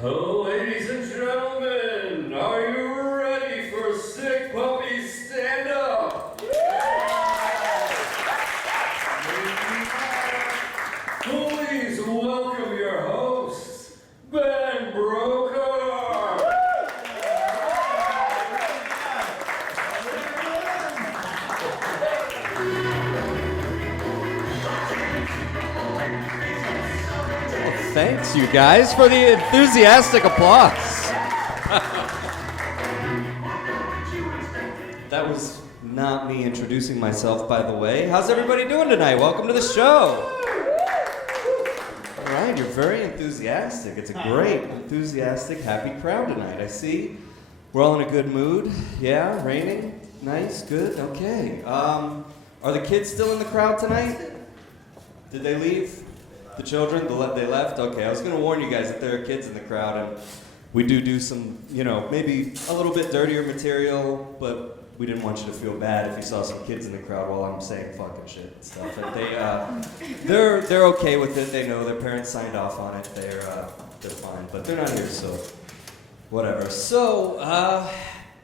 Ladies and gentlemen, are you ready for Sick Puppies Stand Up? Please welcome your hosts, Ben Broker. Thanks, you guys, for the enthusiastic applause. That was not me introducing myself, by the way. How's everybody doing tonight? Welcome to the show. All right, you're very enthusiastic. It's a great, enthusiastic, happy crowd tonight. I see we're all in a good mood. Yeah, raining. Nice, good, okay. Are the kids still in the crowd tonight? Did they leave? The children, they left? Okay, I was going to warn you guys that there are kids in the crowd, and we do some, maybe a little bit dirtier material, but we didn't want you to feel bad if you saw some kids in the crowd while I'm saying fucking shit and stuff. And they're okay with it. They know their parents signed off on it. They're fine, but they're not here, so whatever. So,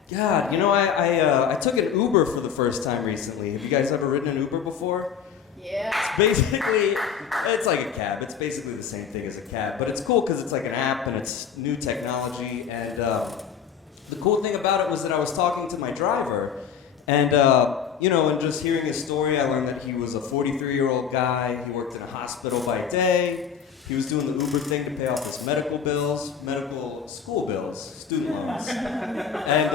God, I took an Uber for the first time recently. Have you guys ever ridden an Uber before? Yeah. It's like a cab. It's basically the same thing as a cab, but it's cool because it's like an app and it's new technology. And the cool thing about it was that I was talking to my driver, and and just hearing his story, I learned that he was a 43-year-old guy. He worked in a hospital by day. He was doing the Uber thing to pay off his medical school bills, student loans, and.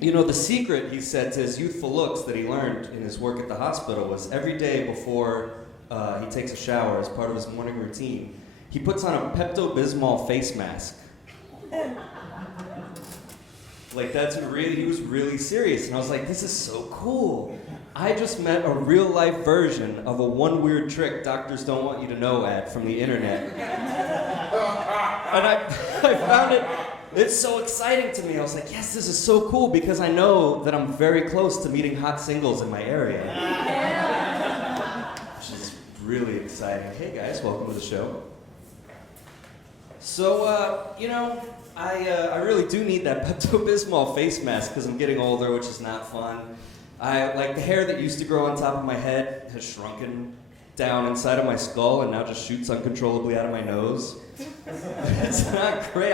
The secret, he said, to his youthful looks that he learned in his work at the hospital was every day before he takes a shower as part of his morning routine, he puts on a Pepto-Bismol face mask. He was really serious. And I was like, this is so cool. I just met a real-life version of a one weird trick doctors don't want you to know ad from the internet. And I found it... It's so exciting to me. I was like, yes, this is so cool because I know that I'm very close to meeting hot singles in my area. Which is really exciting. Hey guys, welcome to the show. So, I really do need that Pepto-Bismol face mask because I'm getting older, which is not fun. The hair that used to grow on top of my head has shrunken down inside of my skull and now just shoots uncontrollably out of my nose. It's not great.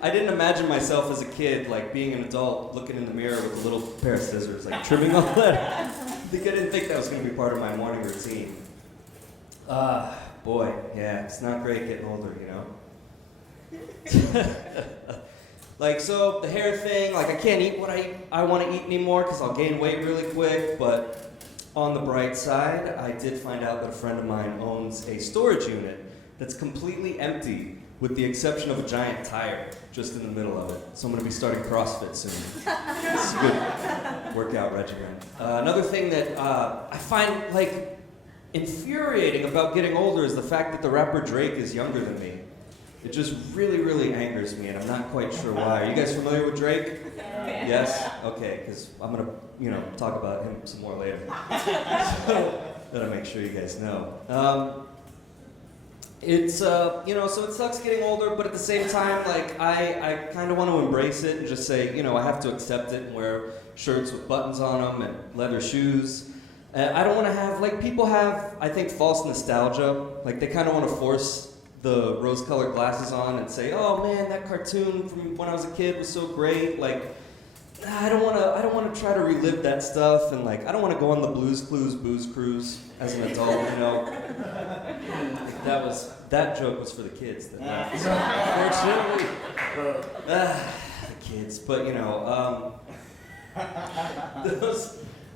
I didn't imagine myself as a kid, being an adult, looking in the mirror with a little pair of scissors, trimming all that. I didn't think that was going to be part of my morning routine. Boy, yeah, it's not great getting older, So the hair thing, I can't eat what I want to eat anymore because I'll gain weight really quick, but on the bright side, I did find out that a friend of mine owns a storage unit that's completely empty with the exception of a giant tire just in the middle of it. So I'm going to be starting CrossFit soon. It's a good workout regimen. Another thing that I find infuriating about getting older is the fact that the rapper Drake is younger than me. It just really, really angers me, and I'm not quite sure why. Are you guys familiar with Drake? Yes? Okay, because I'm going to, talk about him some more later. So, gotta make sure you guys know. It's, so it sucks getting older, but at the same time, I kind of want to embrace it and just say, I have to accept it and wear shirts with buttons on them and leather shoes. I don't want to have, people have, I think, false nostalgia. They kind of want to force the rose-colored glasses on and say, oh man, that cartoon from when I was a kid was so great. I don't want to try to relive that stuff, and I don't want to go on the Blues Clues booze cruise as an adult, that joke was for the kids. Unfortunately, the kids. But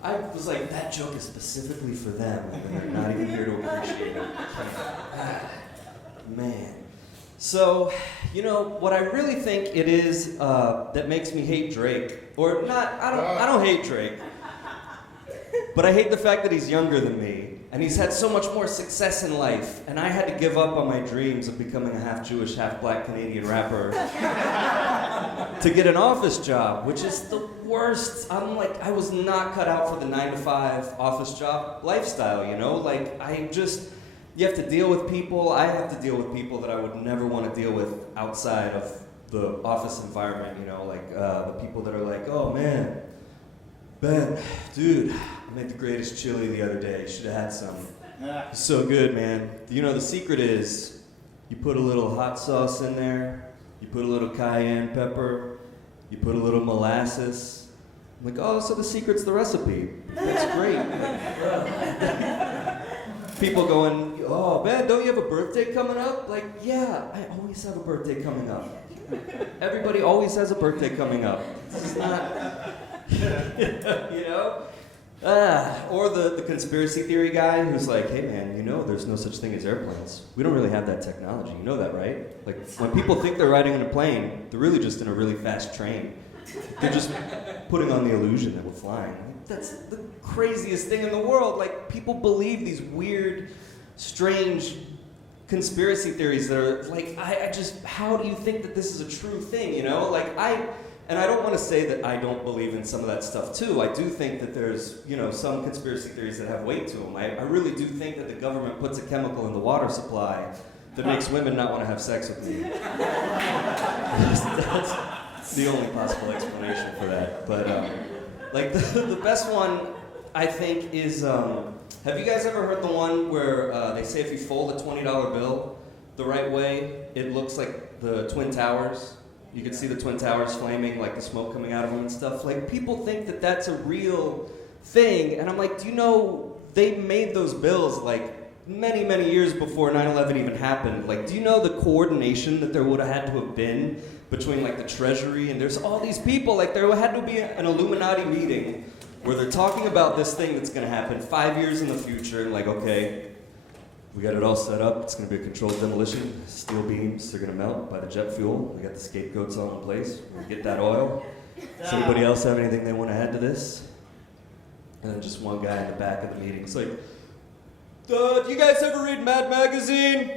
I was like, that joke is specifically for them, and they're not even here to appreciate it. Man. So, what I really think it is that makes me hate Drake, or not, I don't hate Drake, but I hate the fact that he's younger than me, and he's had so much more success in life, and I had to give up on my dreams of becoming a half-Jewish, half-black Canadian rapper to get an office job, which is the worst. I was not cut out for the 9-to-5 office job lifestyle, you have to deal with people. I have to deal with people that I would never want to deal with outside of the office environment, you know, like the people that are like, oh man, Ben, dude, I made the greatest chili the other day. You should have had some. It's so good, man. You know, the secret is you put a little hot sauce in there, you put a little cayenne pepper, you put a little molasses. I'm like, oh, so the secret's the recipe. That's great. People going, oh, Ben, don't you have a birthday coming up? Like, yeah, I always have a birthday coming up. Everybody always has a birthday coming up. It's not, you know? Or the conspiracy theory guy who's like, hey man, you know there's no such thing as airplanes. We don't really have that technology. You know that, right? Like, when people think they're riding in a plane, they're really just in a really fast train. They're just putting on the illusion that we're flying. That's the craziest thing in the world. Like, people believe these weird, strange conspiracy theories that are like, I just, how do you think that this is a true thing, you know? Like, and I don't want to say that I don't believe in some of that stuff too. I do think that there's, you know, some conspiracy theories that have weight to them. I really do think that the government puts a chemical in the water supply that makes women not want to have sex with me. That's the only possible explanation for that. But, like, the best one, I think, is, have you guys ever heard the one where they say if you fold a $20 bill the right way, it looks like the Twin Towers? You can see the Twin Towers flaming, like the smoke coming out of them and stuff. Like, people think that that's a real thing. And I'm like, do you know they made those bills, like, many, many years before 9/11 even happened? Like, do you know the coordination that there would have had to have been between, like, the Treasury and there's all these people? Like, there had to be an Illuminati meeting where they're talking about this thing that's going to happen 5 years in the future, and like, okay, we got it all set up. It's going to be a controlled demolition. Steel beams, they're going to melt by the jet fuel. We got the scapegoats all in place. We get that oil. Does anybody else have anything they want to add to this? And then just one guy in the back of the meeting. It's like, do you guys ever read Mad Magazine?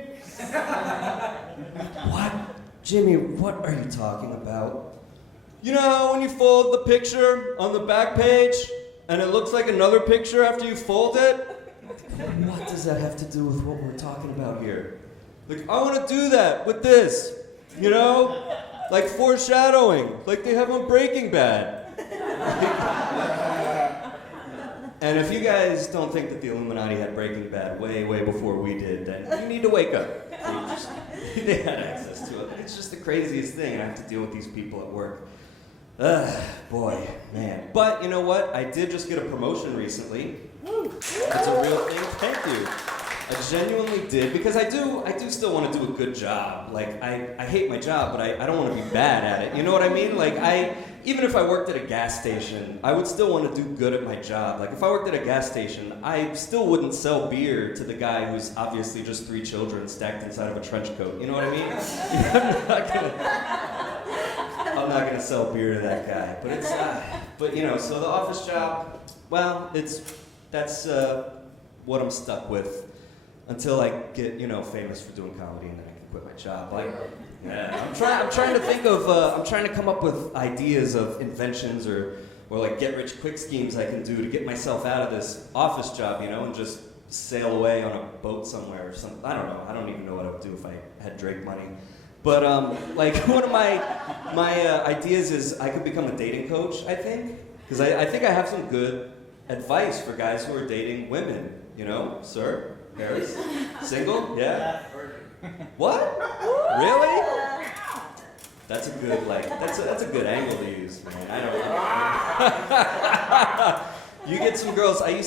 What? Jimmy, what are you talking about? You know when you fold the picture on the back page and it looks like another picture after you fold it? What does that have to do with what we're talking about here? Like, I want to do that with this, you know? Like foreshadowing, like they have on Breaking Bad. And if you guys don't think that the Illuminati had Breaking Bad way, way before we did, then you need to wake up. They had access to it. It's just the craziest thing. I have to deal with these people at work. Boy, man. But you know what? I did just get a promotion recently. That's a real thing. Thank you. I genuinely did, because I do still want to do a good job. Like, I hate my job, but I don't want to be bad at it. You know what I mean? Like, even if I worked at a gas station, I would still want to do good at my job. Like, if I worked at a gas station, I still wouldn't sell beer to the guy who's obviously just 3 children stacked inside of a trench coat. You know what I mean? I'm not gonna sell beer to that guy. But it's, but you know, so the office job, well, that's what I'm stuck with until I get, you know, famous for doing comedy, and then I can quit my job. Like, yeah, I'm trying to think of, I'm trying to come up with ideas of inventions or like get-rich-quick schemes I can do to get myself out of this office job, you know, and just sail away on a boat somewhere or something. I don't know. I don't even know what I would do if I had Drake money. But like, one of my ideas is I could become a dating coach, I think, because I think I have some good advice for guys who are dating women. You know, sir, Harris, single, yeah. What? Really? That's a good, like, that's a good angle to use, man. I don't know. You get some girls. I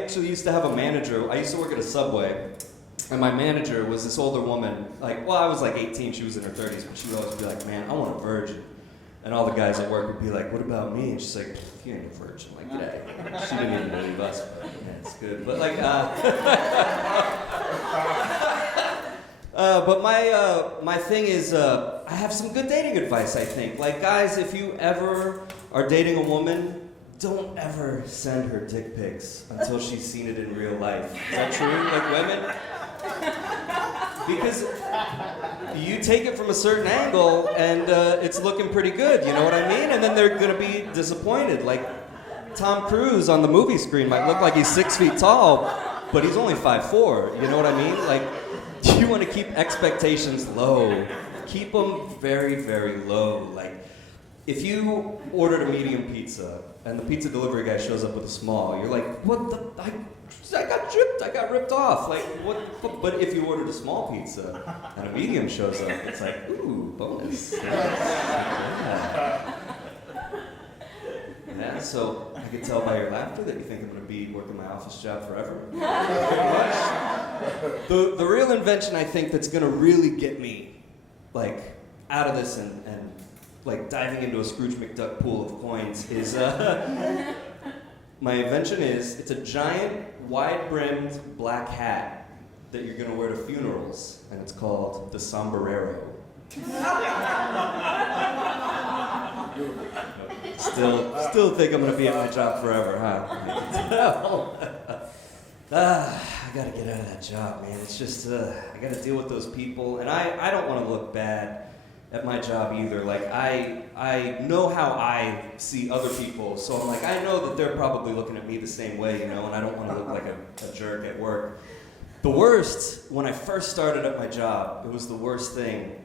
actually used to have a manager. I used to work at a Subway, and my manager was this older woman. Like, well, I was like 18. She was in her 30s, but she would always be like, "Man, I want a virgin." And all the guys at work would be like, "What about me?" And she's like, "You ain't a virgin." Like, get out of here. She didn't even believe us, but yeah, it's good. But like, but my thing is, I have some good dating advice, I think. Like, guys, if you ever are dating a woman, don't ever send her dick pics until she's seen it in real life. Is that true? Like, women? Because you take it from a certain angle and it's looking pretty good, you know what I mean? And then they're gonna be disappointed. Like, Tom Cruise on the movie screen might look like he's 6 feet tall, but he's only 5'4", you know what I mean? Like, you want to keep expectations low. Keep them very, very low. Like, if you ordered a medium pizza and the pizza delivery guy shows up with a small, you're like, what the, I got ripped off. Like, what the fuck? But if you ordered a small pizza and a medium shows up, it's like, ooh, bonus. Yeah. Yeah, so I can tell by your laughter that you think I'm going to be working my office job forever. The real invention I think that's going to really get me, like, out of this and like diving into a Scrooge McDuck pool of coins is, my invention is, it's a giant, wide-brimmed black hat that you're going to wear to funerals, and it's called the sombrero. Still think I'm gonna be at my job forever, huh? I gotta get out of that job, man. It's just, I gotta deal with those people, and I don't want to look bad at my job either. Like, I know how I see other people, so I'm like, I know that they're probably looking at me the same way, you know, and I don't want to look like a jerk at work. The worst, when I first started at my job, it was the worst thing.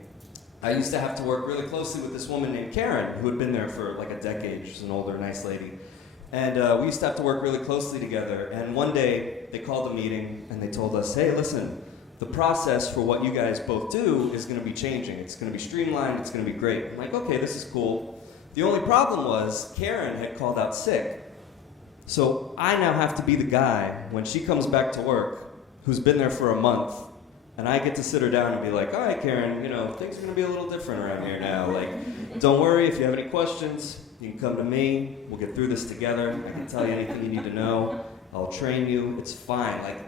I used to have to work really closely with this woman named Karen, who had been there for like a decade. She's an older, nice lady. And we used to have to work really closely together. And one day, they called a meeting, and they told us, hey, listen, the process for what you guys both do is going to be changing. It's going to be streamlined. It's going to be great. I'm like, okay, this is cool. The only problem was Karen had called out sick. So I now have to be the guy, when she comes back to work, who's been there for a month, and I get to sit her down and be like, all right, Karen, you know, things are going to be a little different around here now. Like, don't worry, if you have any questions, you can come to me. We'll get through this together. I can tell you anything you need to know. I'll train you. It's fine. Like,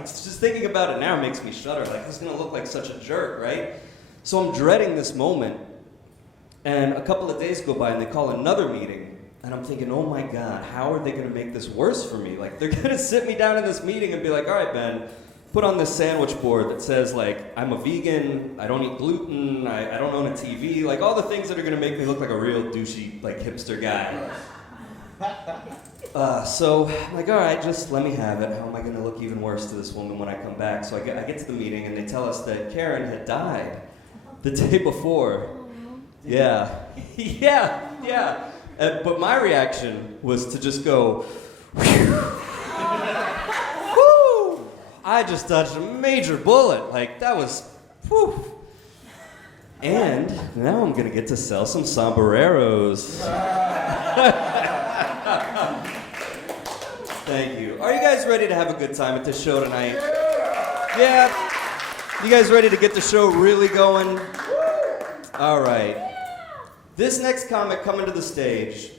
just thinking about it now makes me shudder. Like, who's going to look like such a jerk, right? So I'm dreading this moment. And a couple of days go by, and they call another meeting. And I'm thinking, oh my God, how are they going to make this worse for me? Like, they're going to sit me down in this meeting and be like, all right, Ben, put on this sandwich board that says, like, I'm a vegan, I don't eat gluten, I don't own a TV, like, all the things that are going to make me look like a real douchey, like, hipster guy. So I'm like, all right, just let me have it. How am I going to look even worse to this woman when I come back? So I get to the meeting, and they tell us that Karen had died the day before. Yeah. Yeah. But my reaction was to just go, whew. I just dodged a major bullet. Like, that was, whew. And now I'm gonna get to sell some sombreros. Thank you. Are you guys ready to have a good time at this show tonight? Yeah? You guys ready to get the show really going? All right. This next comic coming to the stage,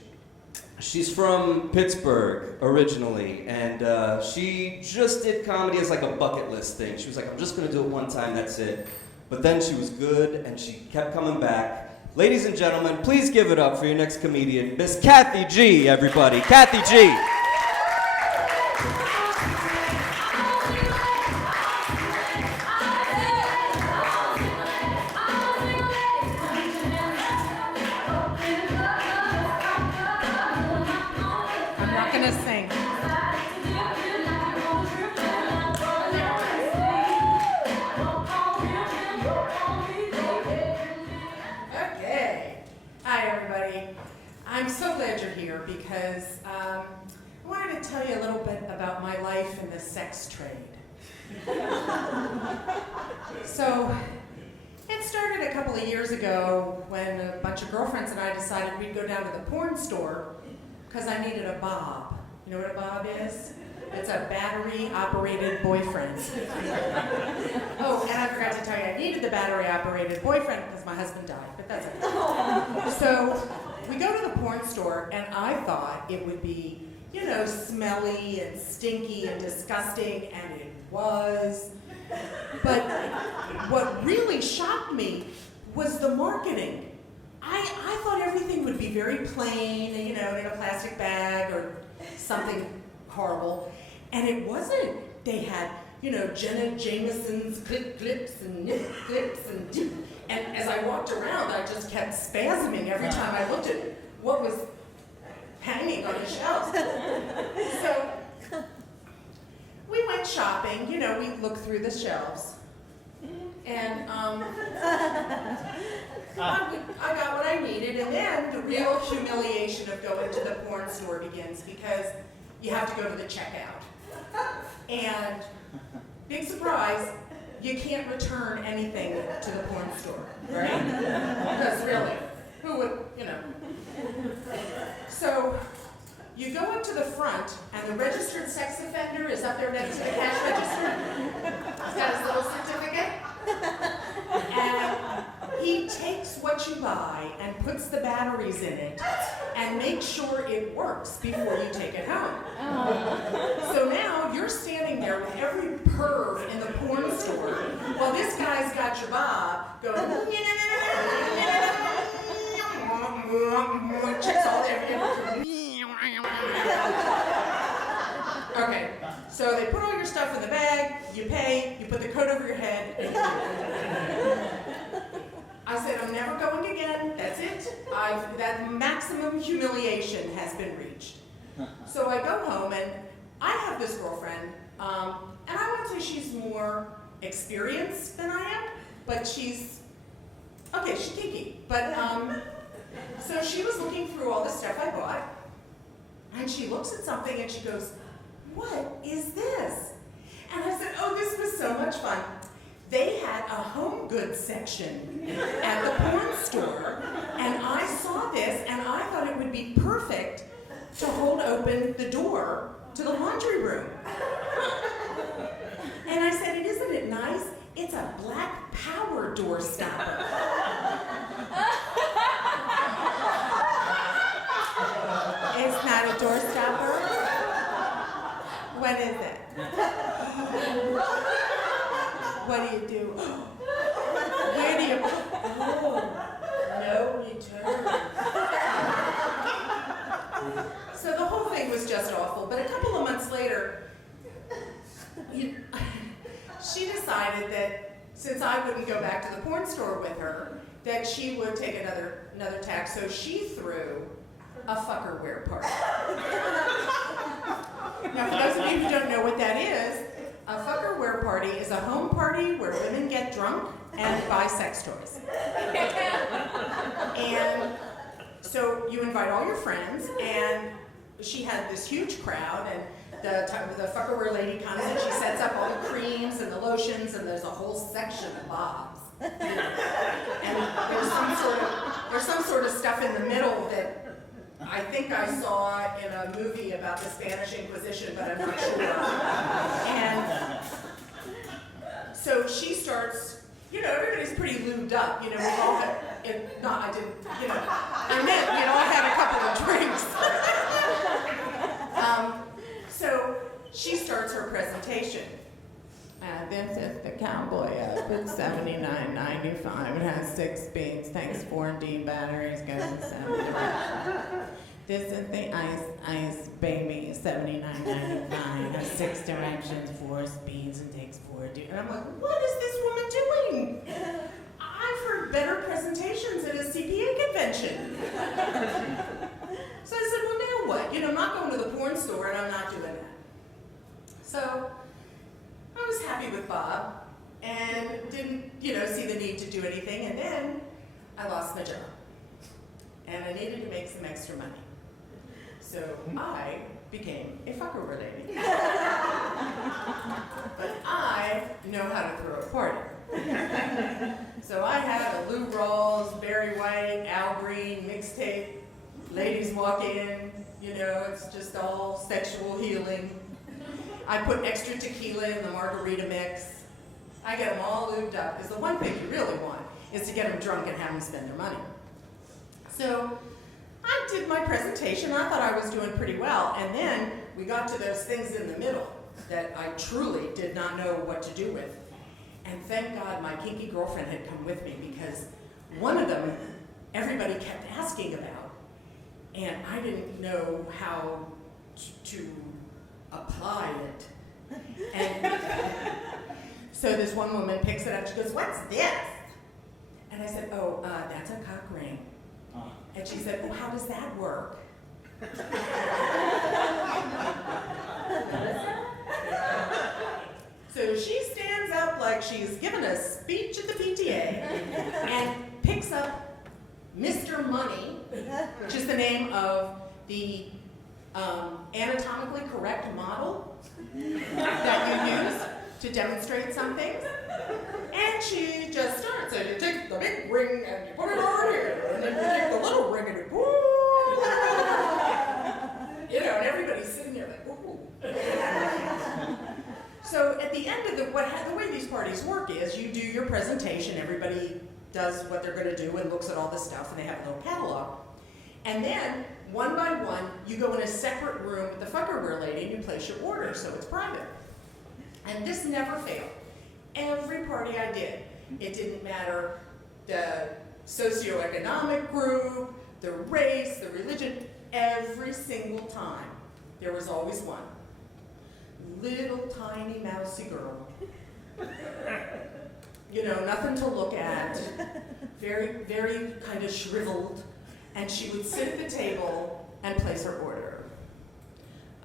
she's from Pittsburgh originally, and she just did comedy as like a bucket list thing. She was like, I'm just gonna do it one time, that's it. But then she was good, and she kept coming back. Ladies and gentlemen, please give it up for your next comedian, Miss Kathy G, everybody. Kathy G. I'm so glad you're here because I wanted to tell you a little bit about my life in the sex trade. So, it started a couple of years ago when a bunch of girlfriends and I decided we'd go down to the porn store because I needed a bob. You know what a bob is? It's a battery-operated boyfriend. Oh, and I forgot to tell you, I needed the battery-operated boyfriend because my husband died, but that's okay. So, we go to the porn store, and I thought it would be, you know, smelly and stinky and disgusting, and it was. But what really shocked me was the marketing. I thought everything would be very plain, you know, in a plastic bag or something horrible, and it wasn't. They had, you know, Jenna Jameson's clips and nip clips and as I walked around, I just kept spasming every time I looked at what was hanging on the shelves. So went shopping. You know, we looked through the shelves. And I got what I needed, and then the real humiliation of going to the porn store begins because you have to go to the checkout. And big surprise, you can't return anything to the porn store, right? Because really, who would, you know? So you go up to the front, and the registered sex offender is up there next to the cash register. He's got his little certificate. And he takes what you buy and puts the batteries in it and makes sure it works before you take it home. So now you're standing there with every perv in the porn store while this guy's got your bob going, checks all their. Okay, so they put all your stuff in the bag, you pay, you put the coat over your head, and I said, I'm never going again, that's it. That maximum humiliation has been reached. So I go home, and I have this girlfriend, and I would say she's more experienced than I am, but she's kinky. But, so she was looking through all the stuff I bought, and she looks at something and she goes, what is this? And I said, oh, this was so much fun. They had a home goods section at the porn store, and I saw this, and I thought it would be perfect to hold open the door to the laundry room. And I said, isn't it nice? It's a black power door stopper. It's not a door stopper? What is it? What do you do? Where do you? Oh, no return. So the whole thing was just awful. But a couple of months later, she decided that since I wouldn't go back to the porn store with her, that she would take another tack. So she threw a fuckerware party. Now, for those of you who don't know what that is, a fuckerware party is a home party where women get drunk and buy sex toys. And so you invite all your friends, and she had this huge crowd, and the fuckerware lady comes and she sets up all the creams and the lotions, and there's a whole section of bobs. And there's some sort of stuff in the middle that I think I saw in a movie about the Spanish Inquisition, but I'm not sure. And so she starts, everybody's pretty lubed up. We all had, I meant we'd all had a couple of drinks. So she starts her presentation. This is the cowboy up at $79.95. It has 6 speeds, takes 4D batteries, goes to 70. This is the ice baby, $79.95. Has 6 directions, 4 speeds, and takes 4D. And I'm like, what is this woman doing? I've heard better presentations at a CPA convention. So I said, well, now what? I'm not going to the porn store, and I'm not doing that. So I was happy with Bob and didn't, see the need to do anything. And then I lost my job. And I needed to make some extra money. So I became a fuckerware lady. But I know how to throw a party. So I had a Lou Rawls, Barry White, Al Green mixtape. Ladies walk in, it's just all sexual healing. I put extra tequila in the margarita mix. I get them all lubed up, because the one thing you really want is to get them drunk and have them spend their money. So I did my presentation. I thought I was doing pretty well. And then we got to those things in the middle that I truly did not know what to do with. And thank God my kinky girlfriend had come with me, because one of them everybody kept asking about. And I didn't know how to apply it. And so this one woman picks it up, she goes, what's this? And I said, oh, that's a cock ring. And she said, well, how does that work? like she's giving a speech at the PTA and picks up Mr. Money, which is the name of the anatomically correct model that you use to demonstrate something. And she just starts, and you take the big ring and you put it over here, and then you take the little ring and you you know, and everybody's sitting there like, ooh. So at the end of the way these parties work is you do your presentation, everybody does what they're gonna do and looks at all this stuff, and they have a little catalog. And then, one by one, you go in a separate room with the Fuckerware lady and you place your order, so it's private. And this never failed. Every party I did, it didn't matter the socioeconomic group, the race, the religion, every single time, there was always one. Little tiny mousy girl. You know, nothing to look at, very, very kind of shriveled, and she would sit at the table and place her order.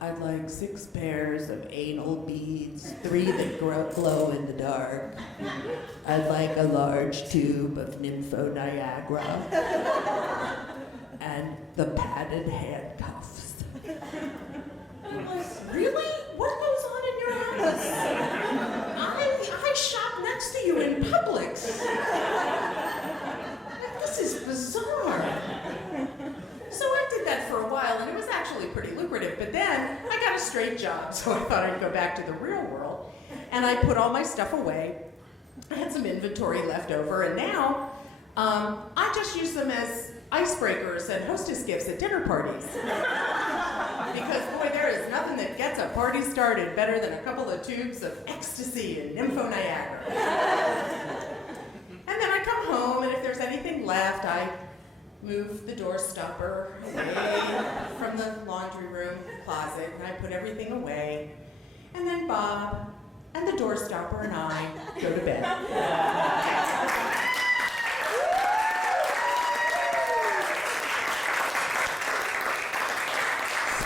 I'd like 6 pairs of anal beads, 3 that glow in the dark. I'd like a large tube of Nympho Niagara. And the padded handcuffs. I'm like, really? What goes on in your house? I shop next to you in Publix. This is bizarre. So I did that for a while, and it was actually pretty lucrative, but then I got a straight job, so I thought I'd go back to the real world, and I put all my stuff away. I had some inventory left over, and now I just use them as icebreakers and hostess gifts at dinner parties. Because, boy, there is nothing that gets a party started better than a couple of tubes of ecstasy and Nympho Niagara. And then I come home, and if there's anything left, I move the door stopper away from the laundry room closet, and I put everything away. And then Bob and the door stopper and I go to bed.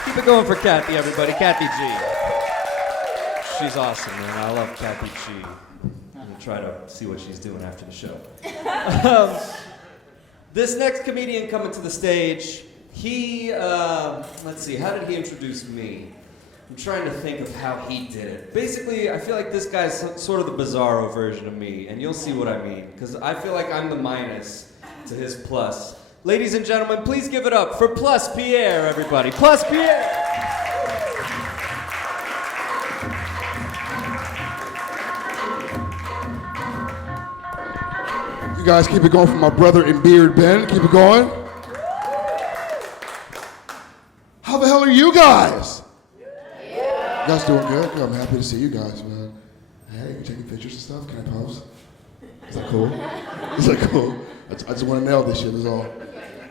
Keep it going for Kathy, everybody. Kathy G. She's awesome, man. I love Kathy G. I'm gonna try to see what she's doing after the show. This next comedian coming to the stage, he, let's see, how did he introduce me? I'm trying to think of how he did it. Basically, I feel like this guy's sort of the bizarro version of me, and you'll see what I mean, because I feel like I'm the minus to his plus. Ladies and gentlemen, please give it up for Plus Pierre, everybody. Plus Pierre! You guys keep it going for my brother in beard, Ben. Keep it going. How the hell are you guys? You guys doing good? I'm happy to see you guys, man. Hey, you taking pictures and stuff? Can I pose? Is that cool? Is that cool? I just want to nail this shit, is all.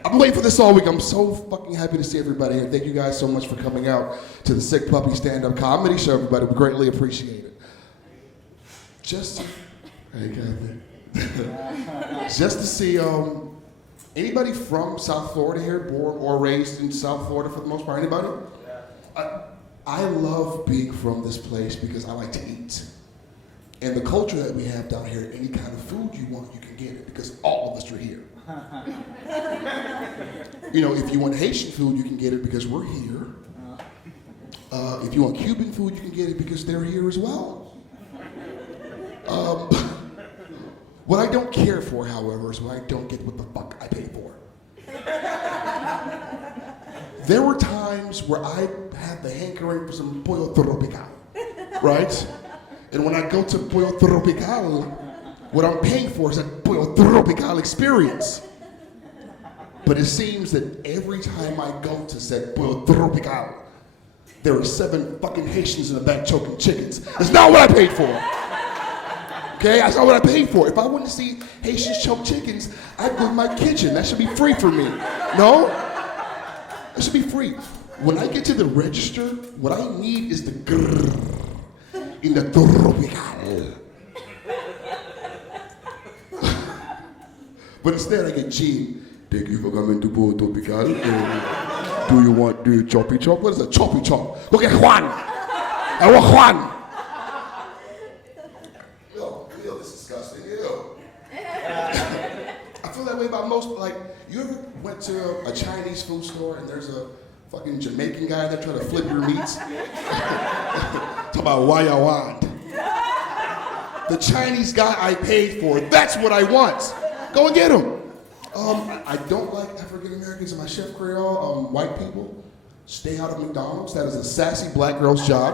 I've been waiting for this all week. I'm so fucking happy to see everybody here. Thank you guys so much for coming out to the Sick Puppy stand-up comedy show, everybody. We greatly appreciate it. Hey, Kathy. Just to see anybody from South Florida here, born or raised in South Florida for the most part. Anybody? I love being from this place because I like to eat. And the culture that we have down here, any kind of food you want, you can get it because all of us are here. You know, if you want Haitian food, you can get it because we're here. If you want Cuban food, you can get it because they're here as well. What I don't care for, however, is when I don't get what the fuck I pay for. There were times where I had the hankering for some pollo tropical, right? And when I go to pollo tropical, what I'm paying for is that pollo tropical experience. But it seems that every time I go to said pollo tropical, there are 7 fucking Haitians in the back choking chickens. That's not what I paid for. Okay, that's not what I paid for. If I wanted to see Haitians choke chickens, I'd go to my kitchen. That should be free for me. No? It should be free. When I get to the register, what I need is the grrr in the tropical. But instead I get Gene. Thank you for coming to Pollo Tropical. Do you want the choppy chop? What is a choppy chop? Look at Juan. I want Juan. it's disgusting. Ew. I feel that way about most, like, you ever went to a Chinese food store and there's a fucking Jamaican guy there trying to flip your meats? Talk about why I want. The Chinese guy I paid for, that's what I want. Go and get him. I don't like African Americans in my chef Creole. White people, stay out of McDonald's. That is a sassy black girl's job.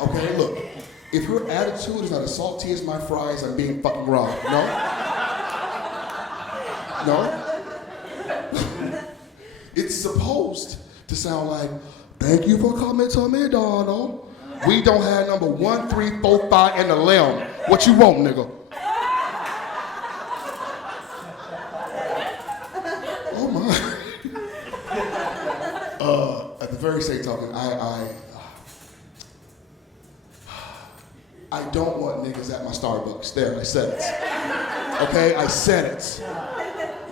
Okay, look. If your attitude is not as salty as my fries, I'm being fucking wrong. No? No? It's supposed to sound like, thank you for coming to McDonald's. We don't have number 1, 3, 4, 5, and the limb. What you want, nigga? Oh my. At the very same token, I don't want niggas at my Starbucks. There, I said it. Okay, I said it.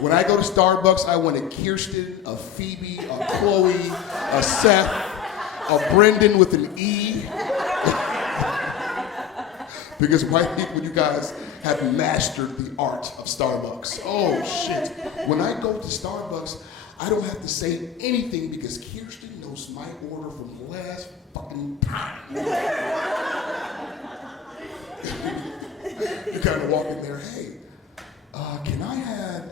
When I go to Starbucks, I want a Kirsten, a Phoebe, a Chloe, a Seth, a Brendan with an E. Because white people, you guys have mastered the art of Starbucks. Oh shit. When I go to Starbucks, I don't have to say anything because Kirsten knows my order from the last fucking time. You kind of walk in there, hey, can I have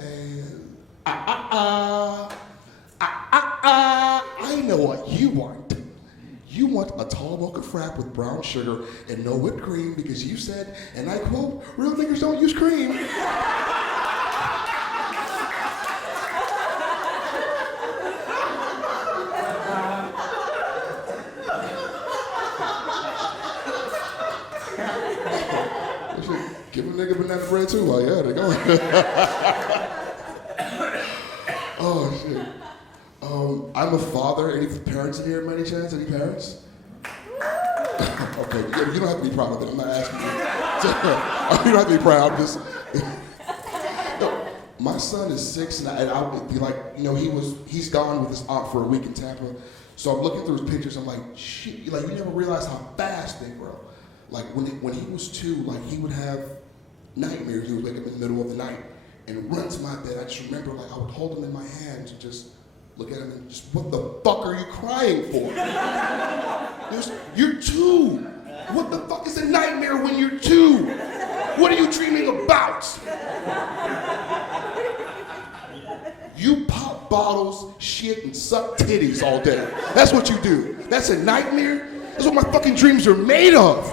I know what you want. You want a tall mocha frap with brown sugar and no whipped cream because you said, and I quote, real niggas don't use cream. Give a nigga banana bread too while you're at it. Go ahead. Oh shit. I'm a father. Any parents in here by any chance? Any parents? Okay, you don't have to be proud of it. I'm not asking you. You don't have to be proud. I'm just. No, my son is 6, and I would be like, you know, he's gone with his aunt for a week in Tampa. So I'm looking through his pictures. I'm like, shit. Like you never realize how fast they grow. Like when he was 2, like he would have nightmares. He would wake up in the middle of the night and run to my bed. I just remember like I would hold him in my hands and just look at him and just, what the fuck are you crying for? You're 2. What the fuck is a nightmare when you're 2? What are you dreaming about? You pop bottles, shit, and suck titties all day. That's what you do. That's a nightmare? That's what my fucking dreams are made of.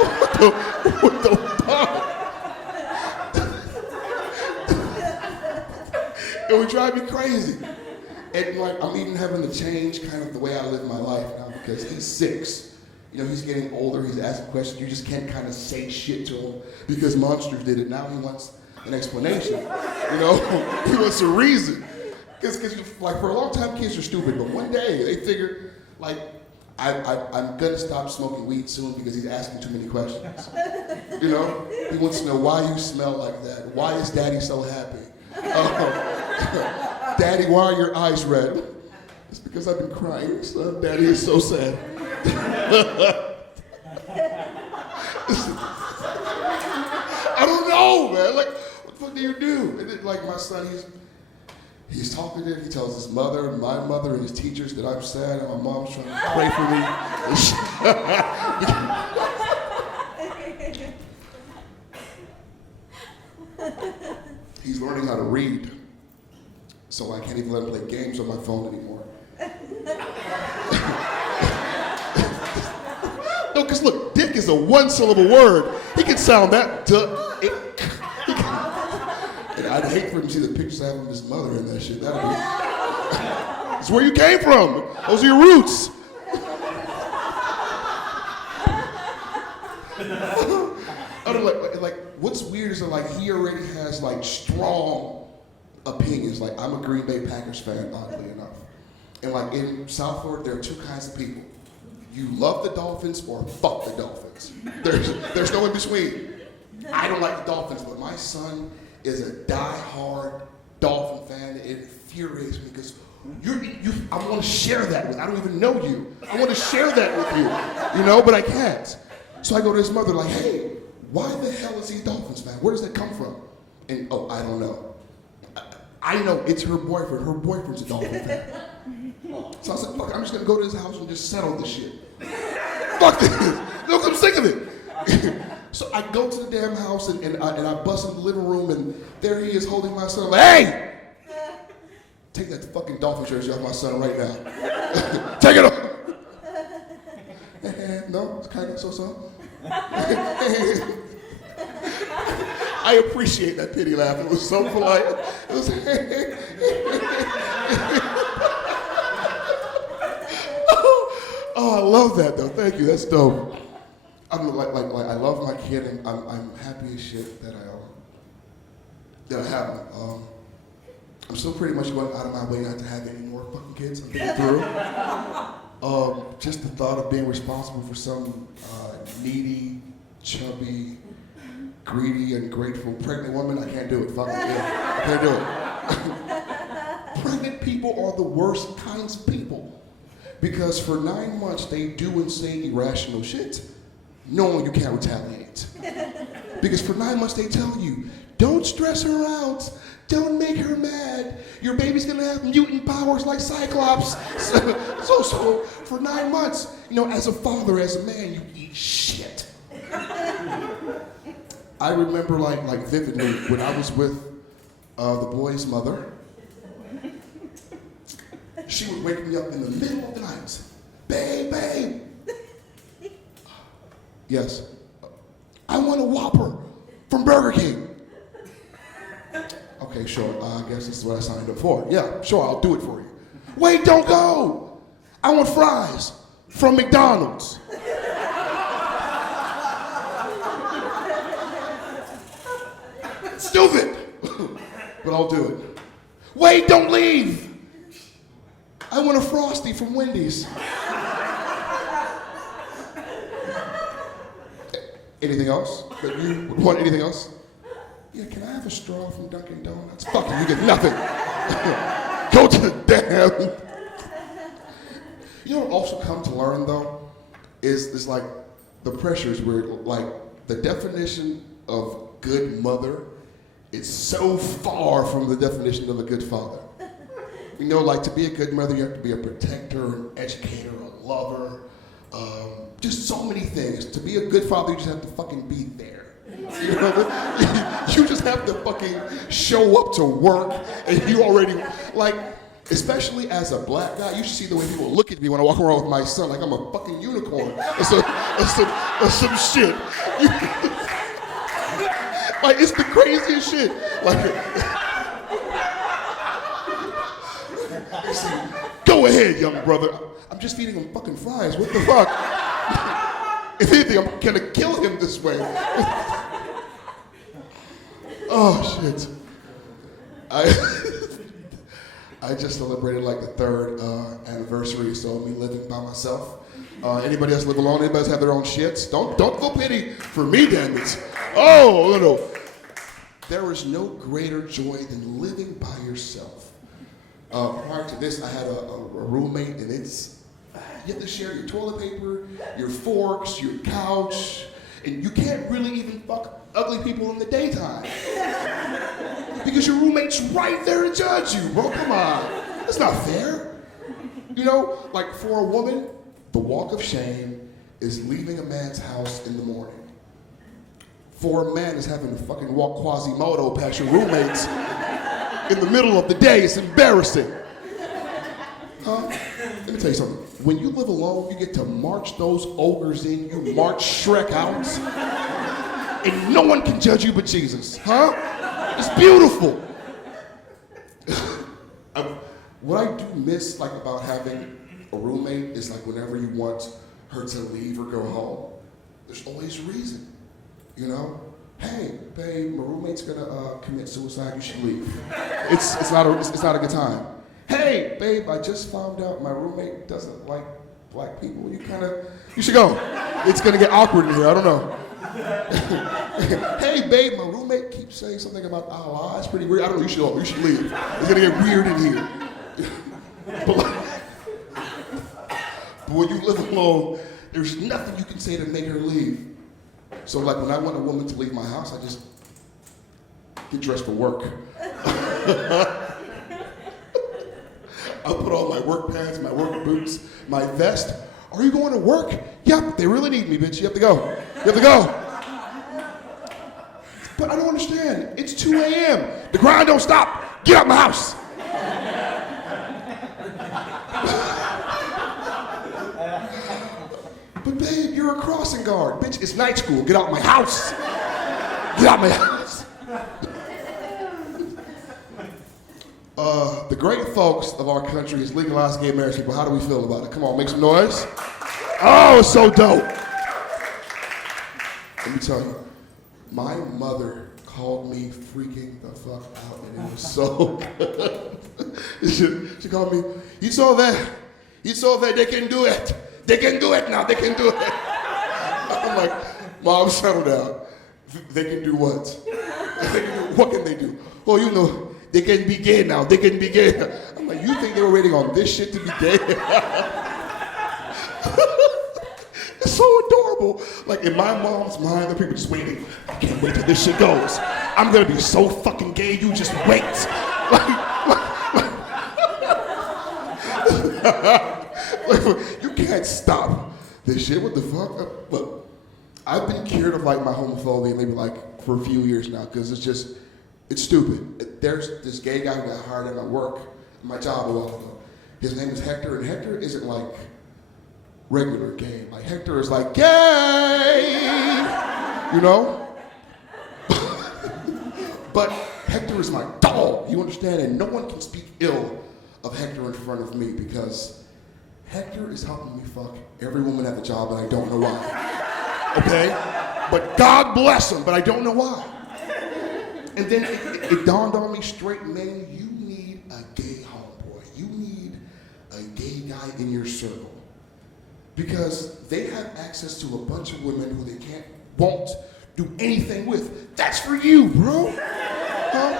What the fuck? It would drive me crazy. And like, I'm even having to change kind of the way I live my life now because he's 6. You know, he's getting older, he's asking questions. You just can't kind of say shit to him because monsters did it. Now he wants an explanation. You know, he wants a reason. Because like for a long time, kids are stupid, but one day they figure, like, I'm gonna stop smoking weed soon because he's asking too many questions. You know, he wants to know why you smell like that. Why is Daddy so happy? Daddy, why are your eyes red? It's because I've been crying, son. Daddy is so sad. I don't know, man. Like, what the fuck do you do? And then, like, my son, he's talking to him. He tells his mother, my mother, and his teachers that I'm sad and my mom's trying to pray for me. He's learning how to read, so I can't even let him play games on my phone anymore. No, because look, dick is a 1-syllable word. He can sound that and I'd hate for him to see the pictures I have of his mother and that shit. That'd be. It's where you came from. Those are your roots. I don't like what's weird is that like he already has like strong opinions. Like I'm a Green Bay Packers fan, oddly enough. And like in South Florida, there are 2 kinds of people. You love the Dolphins or fuck the Dolphins. There's no in between. I don't like the Dolphins, but my son is a die-hard Dolphin fan. It infuriates me because I want to share that with. I don't even know you. I want to share that with you, you know, but I can't. So I go to his mother like, hey, why the hell is he a Dolphins fan? Where does that come from? And, oh, I don't know. I know it's her boyfriend. Her boyfriend's a Dolphin fan. So I said, fuck, I'm just gonna go to his house and just settle this shit. Fuck this. Look, I'm sick of it. So I go to the damn house and I bust in the living room and there he is holding my son. I'm like, hey! Take that fucking Dolphin jersey off my son right now. Take it off. No, it's kind of so-so. I appreciate that pity laugh. It was so polite. It was Oh, I love that though. Thank you. That's dope. I'm like I love my kid and I'm happy as shit that I have him. I'm still pretty much going out of my way not to have any more fucking kids. I'm getting through. Just the thought of being responsible for some needy, chubby, greedy, and grateful pregnant woman, I can't do it. Fuck it. Yeah, I can't do it. Pregnant people are the worst kinds of people. Because for 9 months, they do and say irrational shit, knowing you can't retaliate. Because for 9 months, they tell you, don't stress her out. Don't make her mad. Your baby's gonna have mutant powers like Cyclops. So for 9 months, you know, as a father, as a man, you eat shit. I remember like vividly when I was with the boy's mother. She would wake me up in the middle of the night. Babe. Yes. I want a Whopper from Burger King. Okay, sure. I guess this is what I signed up for. Yeah, sure, I'll do it for you. Wait, don't go. I want fries from McDonald's. Stupid. But I'll do it. Wait, don't leave. I want a Frosty from Wendy's. Anything else? That you would want anything else? Yeah, can I have a straw from Dunkin' Donuts? Fuck you, you get nothing. Go to the damn. You know what I've also come to learn though? Is like the pressures where like the definition of good mother is so far from the definition of a good father. You know, like to be a good mother, you have to be a protector, an educator, a lover, just so many things. To be a good father, you just have to fucking be there. You know, you just have to fucking show up to work, and you already, like, especially as a black guy, you should see the way people look at me when I walk around with my son, like I'm a fucking unicorn or some shit. Like, it's the craziest shit. Like, go ahead, young brother. I'm just feeding him fucking fries. What the fuck? If anything, I'm gonna kill him this way. Oh shit. I just celebrated like the 3rd anniversary, so me living by myself. Anybody else live alone? Anybody else have their own shits? Don't go pity for me, damn it. Oh no. There is no greater joy than living by yourself. Prior to this, I had a roommate, and you have to share your toilet paper, your forks, your couch, and you can't really even fuck ugly people in the daytime. Because your roommate's right there to judge you, bro, come on. That's not fair. You know, like for a woman, the walk of shame is leaving a man's house in the morning. For a man, is having to fucking walk Quasimodo past your roommates in the middle of the day. It's embarrassing. Huh? Let me tell you something. When you live alone, you get to march those ogres in, you march Shrek out, and no one can judge you but Jesus. Huh? It's beautiful. What I do miss like about having a roommate is like whenever you want her to leave or go home, there's always a reason. You know? Hey, babe, my roommate's gonna commit suicide, you should leave. It's not a good time. Hey, babe, I just found out my roommate doesn't like black people. You should go. It's gonna get awkward in here, I don't know. Hey, babe, my roommate keeps saying something about Allah. It's pretty weird. I don't know, you should leave. It's gonna get weird in here. But when you live alone, there's nothing you can say to make her leave. So like when I want a woman to leave my house, I just get dressed for work. I'll put on my work pants, my work boots, my vest. Are you going to work? Yep, they really need me, bitch. You have to go. You have to go. But I don't understand. It's 2 a.m. The grind don't stop. Get out my house. But babe, you're a crossing guard. Bitch, it's night school. Get out my house. Get out my house. The great folks of our country has legalized gay marriage. People, how do we feel about it? Come on, make some noise. Oh, it's so dope. Let me tell you, my mother called me freaking the fuck out, and it was so good. She called me, you saw that, they can do it. They can do it now, they can do it. I'm like, Mom, settle down. They can do what? What can they do? Oh, you know, they can be gay now, they can be gay. I'm like, you think they were waiting on this shit to be gay? It's so adorable. Like in my mom's mind, the people just waiting. I can't wait till this shit goes. I'm gonna be so fucking gay, you just wait. You can't stop this shit. What the fuck? Look, I've been cured of like my homophobia maybe like for a few years now because it's stupid. There's this gay guy who got hired at my work, my job a while ago. His name is Hector, and Hector isn't like regular gay. Like Hector is like gay, you know? But Hector is my dog, you understand? And no one can speak ill of Hector in front of me because Hector is helping me fuck every woman at the job and I don't know why. Okay? But God bless him, but I don't know why. And then it dawned on me straight, man, you need a gay homeboy. You need a gay guy in your circle. Because they have access to a bunch of women who they won't do anything with. That's for you, bro. Huh?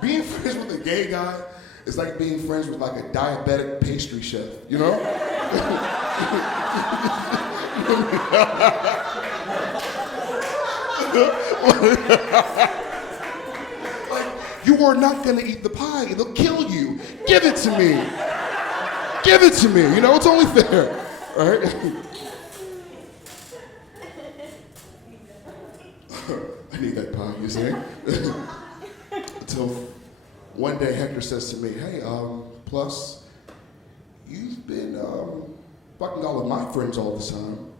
Being friends with a gay guy is like being friends with like a diabetic pastry chef, you know? Like, you are not gonna eat the pie, it'll kill you. Give it to me. Give it to me, you know, it's only fair. Right? I need that pie, you see? Until one day Hector says to me, hey, Plus, you've been fucking all of my friends all the time.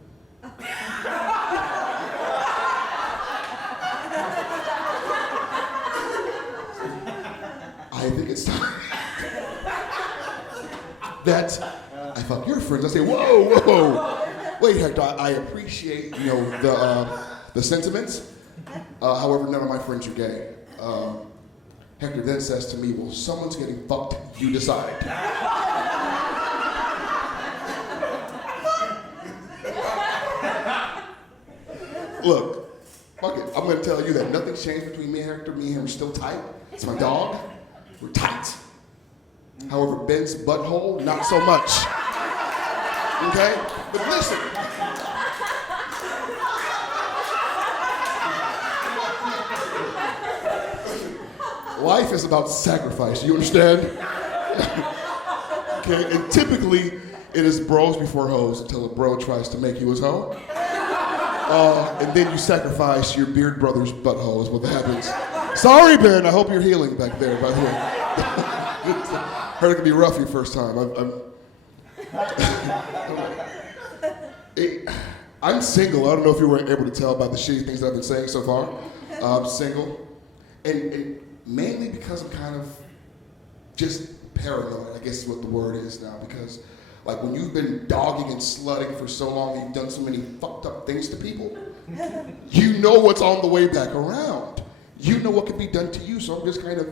I think it's time that I fuck your friends. I say, whoa. Wait, Hector, I appreciate, you know, the sentiments. However, none of my friends are gay. Hector then says to me, well, someone's getting fucked, you decide. Look, fuck it. I'm gonna tell you that nothing's changed between me and Hector. Me and him are still tight. It's my dog. We're tight. However, Ben's butthole, not so much. Okay? But listen. Life is about sacrifice, you understand? Okay, and typically it is bros before hoes until a bro tries to make you his hoe. And then you sacrifice your beard brother's butthole is what happens. Sorry, Ben, I hope you're healing back there, by the way. Heard it could be rough your first time. I'm single. I don't know if you were able to tell by the shitty things that I've been saying so far. I'm single. And mainly because I'm kind of just paranoid, I guess is what the word is now. Because like when you've been dogging and slutting for so long and you've done so many fucked up things to people, you know what's on the way back around. You know what can be done to you, so I'm just kind of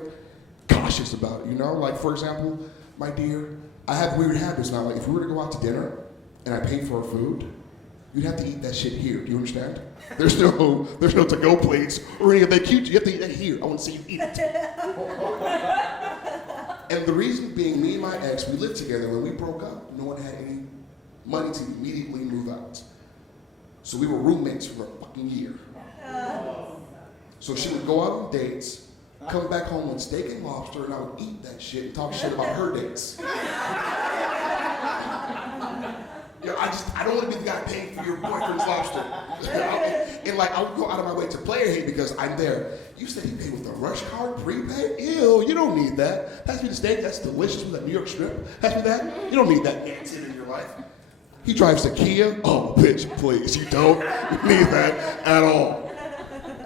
cautious about it, you know? Like, for example, my dear, I have weird habits now. Like, if we were to go out to dinner and I paid for our food, you'd have to eat that shit here. Do you understand? There's no to-go plates or any of that cute. You have to eat that here. I want to see you eat it. And the reason being, me and my ex, we lived together. When we broke up, no one had any money to immediately move out. So we were roommates for a fucking year. So she would go out on dates, come back home with steak and lobster, and I would eat that shit and talk shit about her dates. I don't want to be the guy paying for your boyfriend's lobster. And like, I would go out of my way to player hate because I'm there. You said he paid with a rush card, prepaid? Ew, you don't need that. Pass me the steak, that's delicious with that New York strip. Pass me that. You don't need that Nancy in your life. He drives a Kia. Oh, bitch, please, you don't need that at all.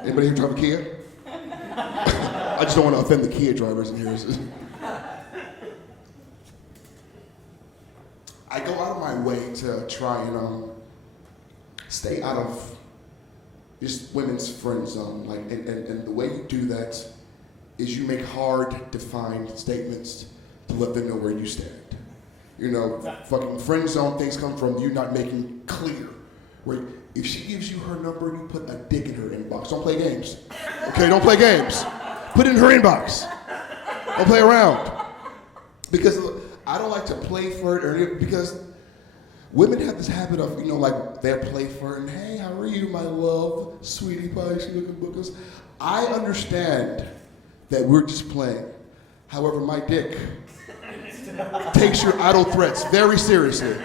Anybody here drive a Kia? I just don't want to offend the Kia drivers in here. I go out of my way to try and stay out of just women's friend zone. Like, and the way you do that is you make hard, defined statements to let them know where you stand. You know, fucking friend zone things come from you not making clear. Where if she gives you her number, you put a dick in her inbox. Don't play games. Okay, don't play games. Put it in her inbox. Don't play around. Because I don't like to play for it, because women have this habit of, you know, like they'll play for it and, hey, how are you, my love, sweetie pie, she looking bookers. I understand that we're just playing. However, my dick takes your idle threats very seriously.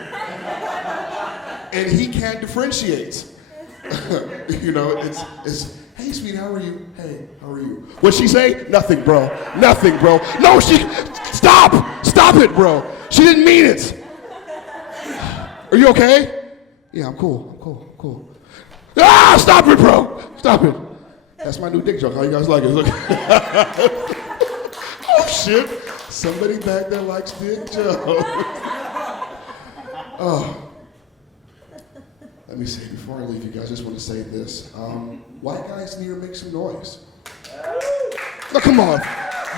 And he can't differentiate. You know, it's, hey, sweetie, how are you? Hey, how are you? What'd she say? Nothing, bro. Nothing, bro. No, stop! Stop it, bro. She didn't mean it. Are you okay? Yeah, I'm cool. Ah, stop it, bro. Stop it. That's my new dick joke. How you guys like it? Look. Oh, shit. Somebody back there likes dick jokes. Oh. Let me say, before I leave you guys, I just want to say this. White guys need to make some noise. Now, come on.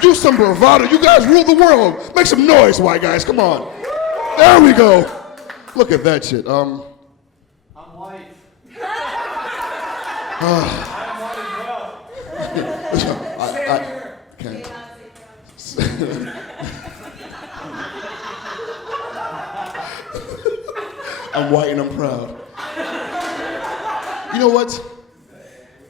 Use some bravado. You guys rule the world. Make some noise, white guys. Come on. There we go. Look at that shit. I'm white. I'm white as well. I can't. I'm white and I'm proud. You know what?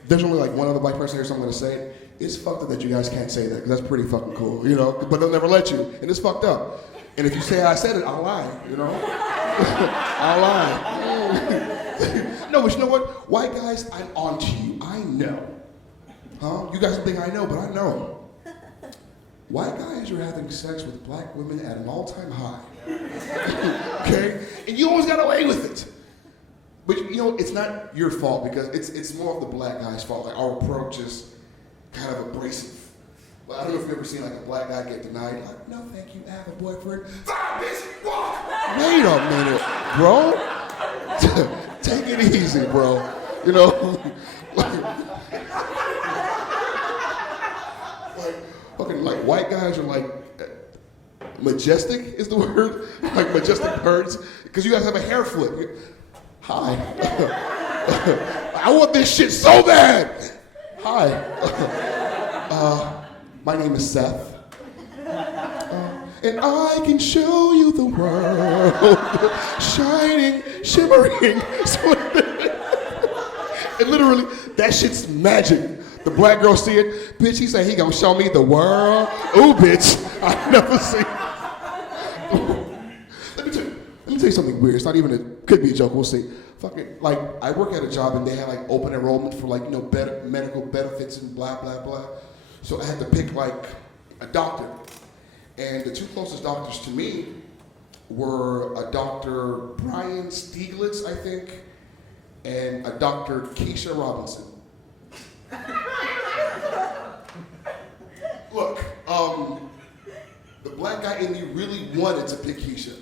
There's only like one other black person here, so I'm gonna say it. It's fucked up that you guys can't say that, because that's pretty fucking cool, you know? But they'll never let you, and it's fucked up. And if you say I said it, I'll lie, you know? I'll lie. No, but you know what? White guys, I'm on to you. I know. Huh? You guys don't think I know, but I know. White guys are having sex with black women at an all-time high. Okay? And you always got away with it. But you know, it's not your fault, because it's more of the black guy's fault. Like, our approach is kind of abrasive. Well, I don't know if you've ever seen like a black guy get denied. Like, no, thank you, I have a boyfriend. Fine, bitch, walk! Wait a minute, bro. Take it easy, bro. You know? like white guys are like, majestic is the word? Like majestic birds? Because you guys have a hair flip. Hi. I want this shit so bad. Hi. My name is Seth. And I can show you the world. Shining, shimmering. And literally, that shit's magic. The black girl see it. Bitch, he said he gonna show me the world. Ooh, bitch. I never seen. Let me tell you something weird. It's not even could be a joke, we'll see. Fucking, like, I work at a job and they had like open enrollment for like, you know, medical benefits and blah, blah, blah. So I had to pick like a doctor. And the two closest doctors to me were a Dr. Brian Stieglitz, I think, and a Dr. Keisha Robinson. Look, the black guy in me really wanted to pick Keisha.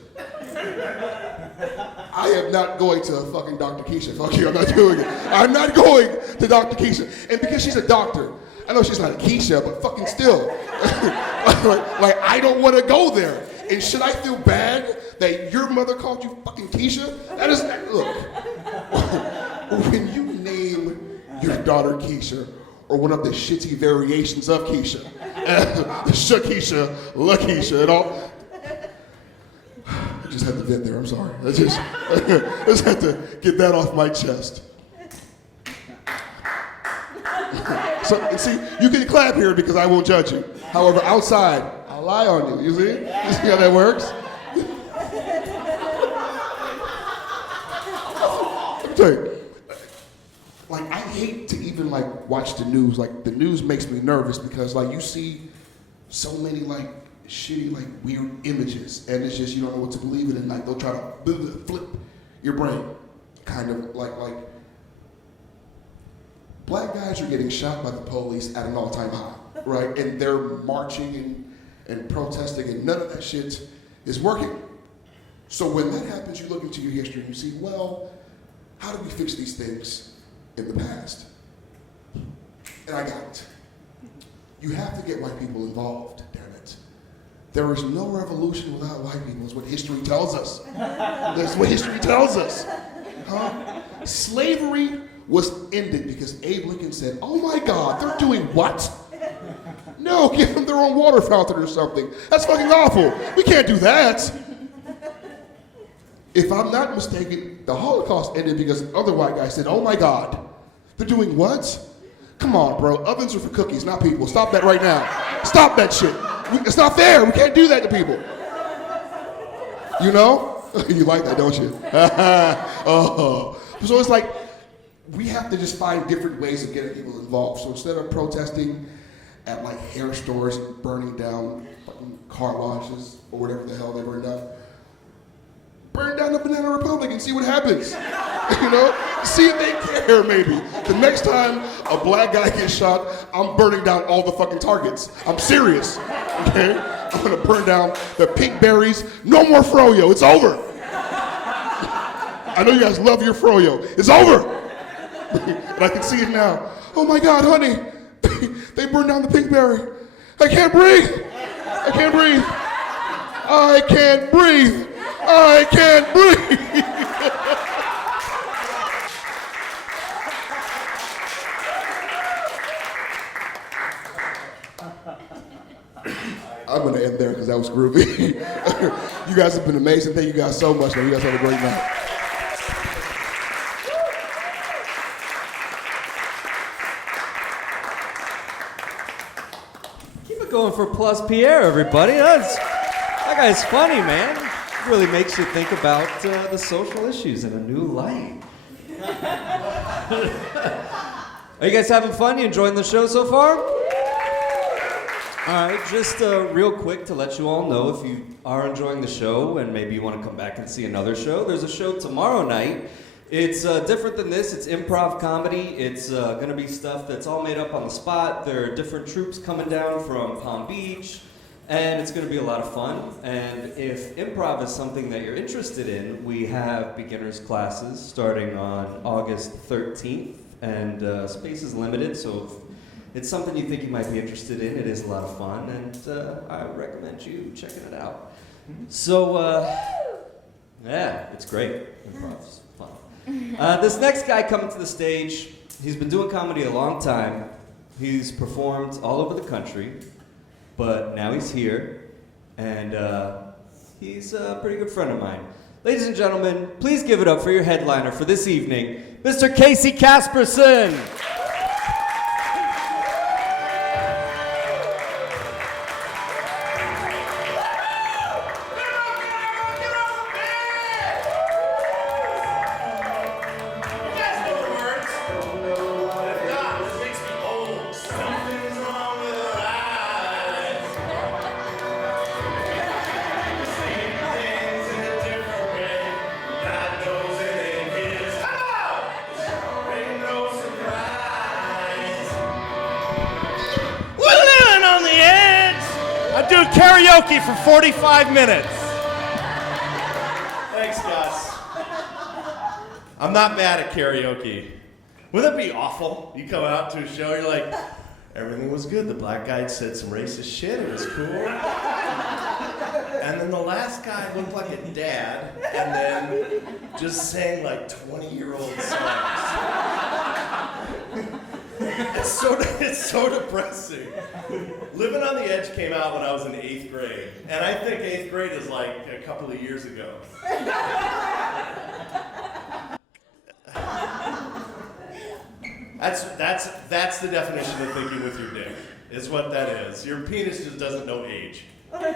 I am not going to fucking Dr. Keisha. Fuck you, I'm not doing it. I'm not going to Dr. Keisha. And because she's a doctor, I know she's not a Keisha, but fucking still. like, I don't want to go there. And should I feel bad that your mother called you fucking Keisha? That is, look, when you name your daughter Keisha, or one of the shitty variations of Keisha, the Shakisha, LaKeisha, and all, I just had to vent there, I'm sorry. I just had to get that off my chest. So, and see, you can clap here because I won't judge you. However, outside, I'll lie on you. You see? You see how that works? Let me tell you. Like, I hate to even, like, watch the news. Like, the news makes me nervous because, like, you see so many, like, shitty, like, weird images. And it's just, you don't know what to believe in. And, like, they'll try to flip your brain. Kind of like black guys are getting shot by the police at an all-time high, right? And they're marching and protesting, and none of that shit is working. So when that happens, you look into your history and you see, well, how did we fix these things in the past? And I got it. You have to get white people involved, damn it. There is no revolution without white people, is what history tells us. That's what history tells us. Huh? Slavery was ended because Abe Lincoln said, oh my God, they're doing what? No, give them their own water fountain or something. That's fucking awful. We can't do that. If I'm not mistaken, the Holocaust ended because other white guys said, oh my God, they're doing what? Come on, bro. Ovens are for cookies, not people. Stop that right now. Stop that shit. It's not fair. We can't do that to people. You know? You like that, don't you? Oh. So it's like, we have to just find different ways of getting people involved. So instead of protesting at like hair stores and burning down fucking car washes or whatever the hell they burn down the Banana Republic and see what happens. You know? See if they care, maybe. The next time a black guy gets shot, I'm burning down all the fucking Targets. I'm serious, okay? I'm gonna burn down the pink berries. No more froyo, it's over. I know you guys love your froyo. It's over. And I can see it now. Oh my God, honey, they burned down the pink berry. I can't breathe. I can't breathe. I can't breathe. I can't breathe. I'm gonna end there because that was groovy. You guys have been amazing. Thank you guys so much, man. You guys have a great night. Keep it going for Plus Pierre, everybody. That guy's funny, man. It really makes you think about the social issues in a new light. Are you guys having fun? You enjoying the show so far? All right, just real quick to let you all know, if you are enjoying the show and maybe you want to come back and see another show, there's a show tomorrow night. It's different than this. It's improv comedy. It's going to be stuff that's all made up on the spot. There are different troupes coming down from Palm Beach, and it's going to be a lot of fun. And if improv is something that you're interested in, we have beginners classes starting on August 13th, and space is limited, so if it's something you think you might be interested in, it is a lot of fun, and I recommend you checking it out. So, yeah, it's great. Improv's fun. This next guy coming to the stage, he's been doing comedy a long time. He's performed all over the country, but now he's here, and he's a pretty good friend of mine. Ladies and gentlemen, please give it up for your headliner for this evening, Mr. Casey Casperson. Karaoke for 45 minutes. Thanks, Gus. I'm not bad at karaoke. Wouldn't that be awful? You come out to a show, you're like, everything was good. The black guy said some racist shit. It was cool. And then the last guy looked like a dad and then just sang like 20-year-old songs. It's so depressing. Living on the Edge came out when I was in 8th grade, and I think 8th grade is like a couple of years ago. That's the definition of thinking with your dick. Is what that is. Your penis just doesn't know age.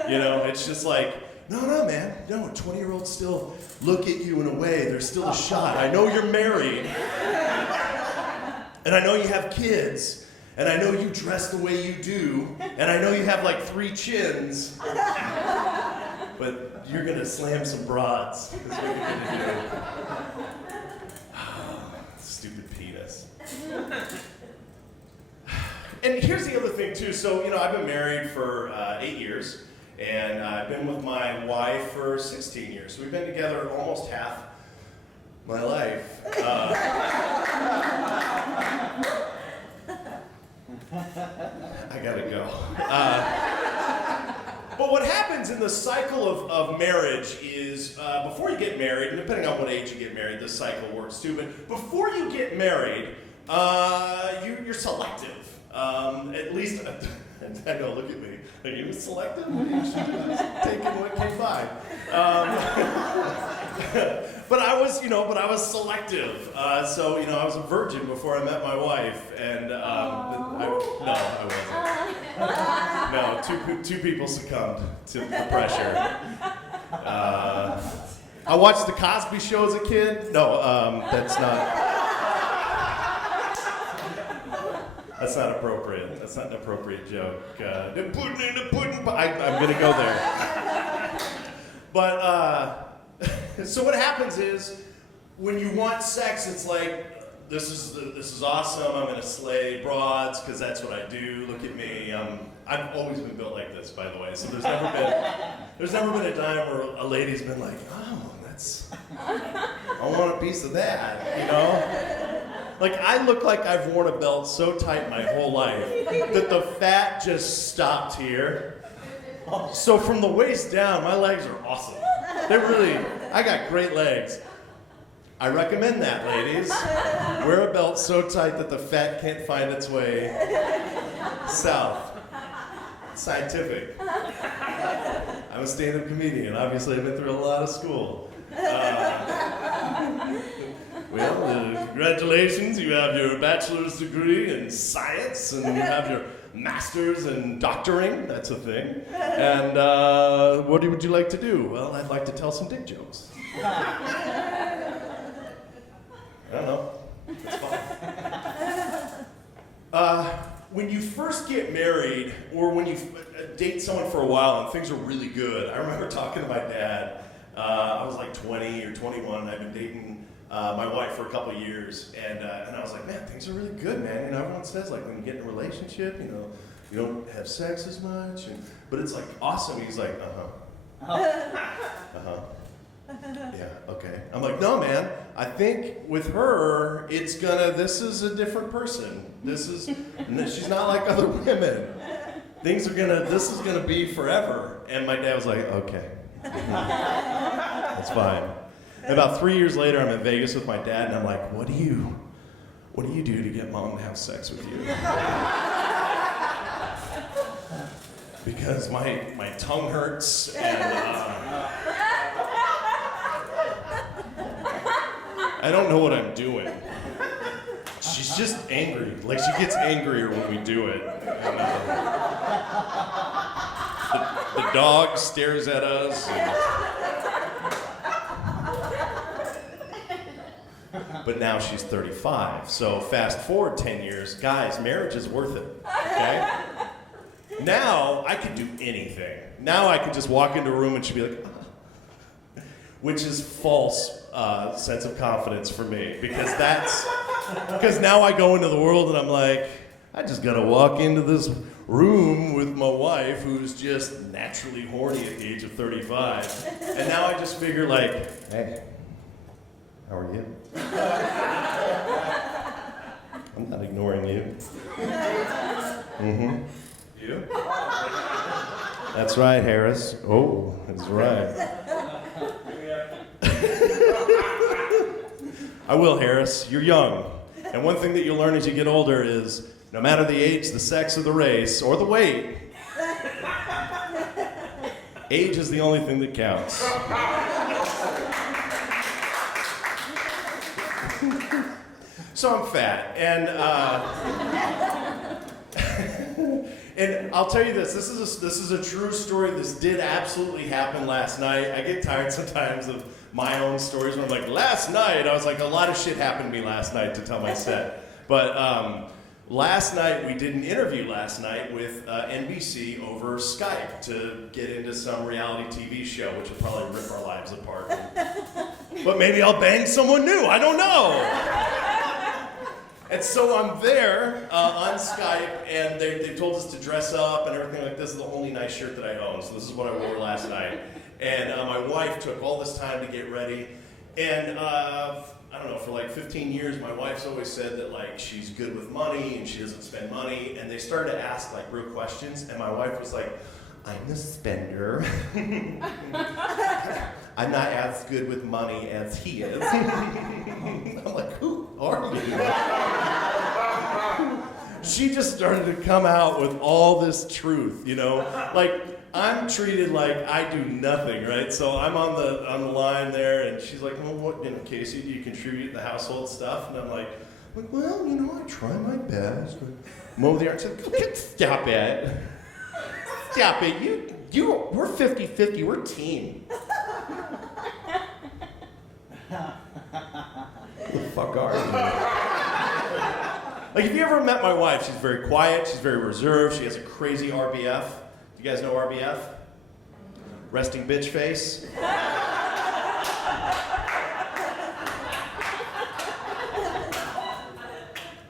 You know, it's just like, no, man. No, 20-year-olds still look at you in a way. There's still a shot. I know you're married. And I know you have kids. And I know you dress the way you do. And I know you have like 3 chins. But you're gonna slam some broads. That's what you're gonna do. Stupid penis. And here's the other thing too. So, you know, I've been married for 8 years, and I've been with my wife for 16 years. So we've been together almost half my life. I gotta go. But what happens in the cycle of marriage is before you get married, and depending on what age you get married, this cycle works too, but before you get married, you're selective. At least, I know, look at me. Are you selective? You should have just taken what came by. But I was selective. So, you know, I was a virgin before I met my wife, and I wasn't. No, two people succumbed to the pressure. I watched the Cosby Show as a kid. No, that's not. That's not appropriate. That's not an appropriate joke. The pudding in the pudding. I'm gonna go there. But so what happens is when you want sex, it's like this is awesome. I'm gonna slay broads because that's what I do. Look at me. I've always been built like this, by the way. So there's never been a time where a lady's been like, oh, I want a piece of that, you know. Like, I look like I've worn a belt so tight my whole life that the fat just stopped here. So from the waist down, my legs are awesome. I got great legs. I recommend that, ladies. Wear a belt so tight that the fat can't find its way south. It's scientific. I'm a stand-up comedian. Obviously, I've been through a lot of school. Well, congratulations, you have your bachelor's degree in science, and you have your master's in doctoring, that's a thing. And what would you like to do? Well, I'd like to tell some dick jokes. I don't know, it's fun. When you first get married, or when you date someone for a while and things are really good, I remember talking to my dad. I was like 20 or 21, and I've been dating my wife for a couple of years, and I was like, man, things are really good, man. You know, everyone says like when you get in a relationship, you know, you don't have sex as much, but it's like awesome. He's like, yeah, okay. I'm like, no, man. I think with her, this is a different person. She's not like other women. This is gonna be forever. And my dad was like, okay, that's fine. And about 3 years later, I'm in Vegas with my dad, and I'm like, what do you do to get mom to have sex with you? Because my tongue hurts, and I don't know what I'm doing. She's just angry. Like, she gets angrier when we do it. And, the dog stares at us. But now she's 35. So fast forward 10 years, guys, marriage is worth it. Okay? Now I could do anything. Now I could just walk into a room and she'd be like, ah. Which is false sense of confidence for me, because now I go into the world and I'm like, I just gotta walk into this room with my wife who's just naturally horny at the age of 35, and now I just figure like, hey, how are you? I'm not ignoring you. Mm-hmm. You? That's right, Harris. Oh, that's right. I will, Harris. You're young. And one thing that you'll learn as you get older is no matter the age, the sex, or the race, or the weight, age is the only thing that counts. So I'm fat, and and I'll tell you this. This is a true story. This did absolutely happen last night. I get tired sometimes of my own stories when I'm like, last night. I was like, a lot of shit happened to me last night to tell my set. But last night we did an interview last night with NBC over Skype to get into some reality TV show, which will probably rip our lives apart. But maybe I'll bang someone new. I don't know. And so I'm there on Skype, and they told us to dress up and everything like this. Is the only nice shirt that I own, so this is what I wore last night. And my wife took all this time to get ready, and I don't know, for like 15 years, my wife's always said that like she's good with money and she doesn't spend money. And they started to ask like real questions, and my wife was like, "I'm the spender. I'm not as good with money as he is." I'm like, who are you? She just started to come out with all this truth, you know? Like, I'm treated like I do nothing, right? So I'm on the line there, and she's like, "Well, what, Casey, do you contribute to the household stuff?" And I'm like, "Well, I try my best." I'm over there and said, "Stop it. Stop it. We're 50-50. We're team." Who the fuck are you? Like, if you ever met my wife, she's very quiet, she's very reserved, she has a crazy RBF. Do you guys know RBF? Resting bitch face.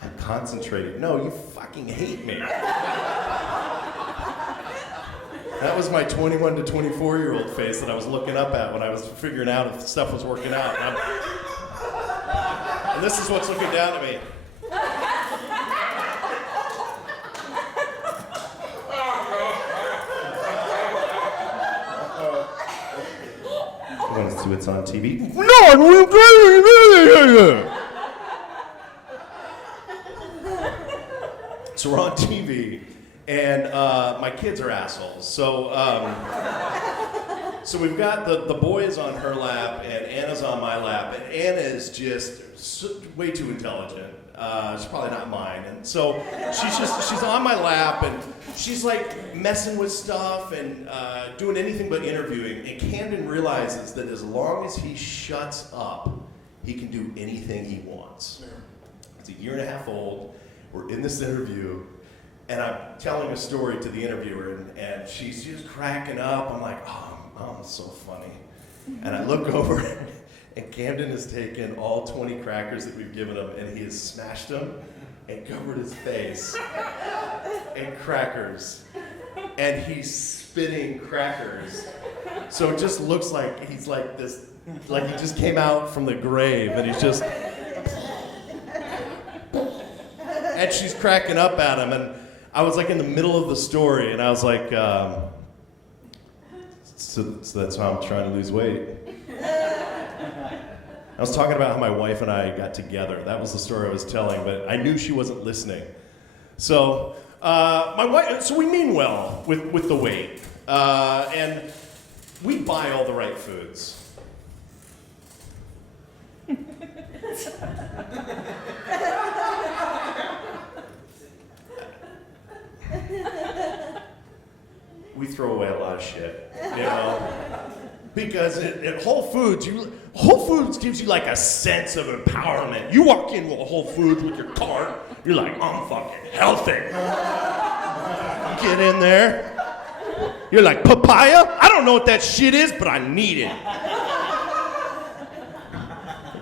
I'm concentrated. No, you fucking hate me. That was my 21 to 24-year-old face that I was looking up at when I was figuring out if stuff was working out. And this is what's looking down at me. I want to see what's on TV. So we're on TV. And my kids are assholes. So so we've got the boys on her lap, and Anna's on my lap. And Anna is just way too intelligent. She's probably not mine. And so she's on my lap, and she's like messing with stuff and doing anything but interviewing. And Camden realizes that as long as he shuts up, he can do anything he wants. He's a year and a half old. We're in this interview. And I'm telling a story to the interviewer, and she's just cracking up. I'm like, oh, Mom's so funny. And I look over, and Camden has taken all 20 crackers that we've given him, and he has smashed them and covered his face in crackers. And he's spitting crackers. So it just looks like he's like this, like he just came out from the grave, and he's just... And she's cracking up at him, and I was like in the middle of the story, and I was like, so that's how I'm trying to lose weight. I was talking about how my wife and I got together. That was the story I was telling, but I knew she wasn't listening. So my wife, so we mean well with the weight, and we buy all the right foods. We throw away a lot of shit, because at Whole Foods, Whole Foods gives you like a sense of empowerment. You walk into a Whole Foods with your cart, you're like, I'm fucking healthy. You get in there, you're like, papaya? I don't know what that shit is, but I need it.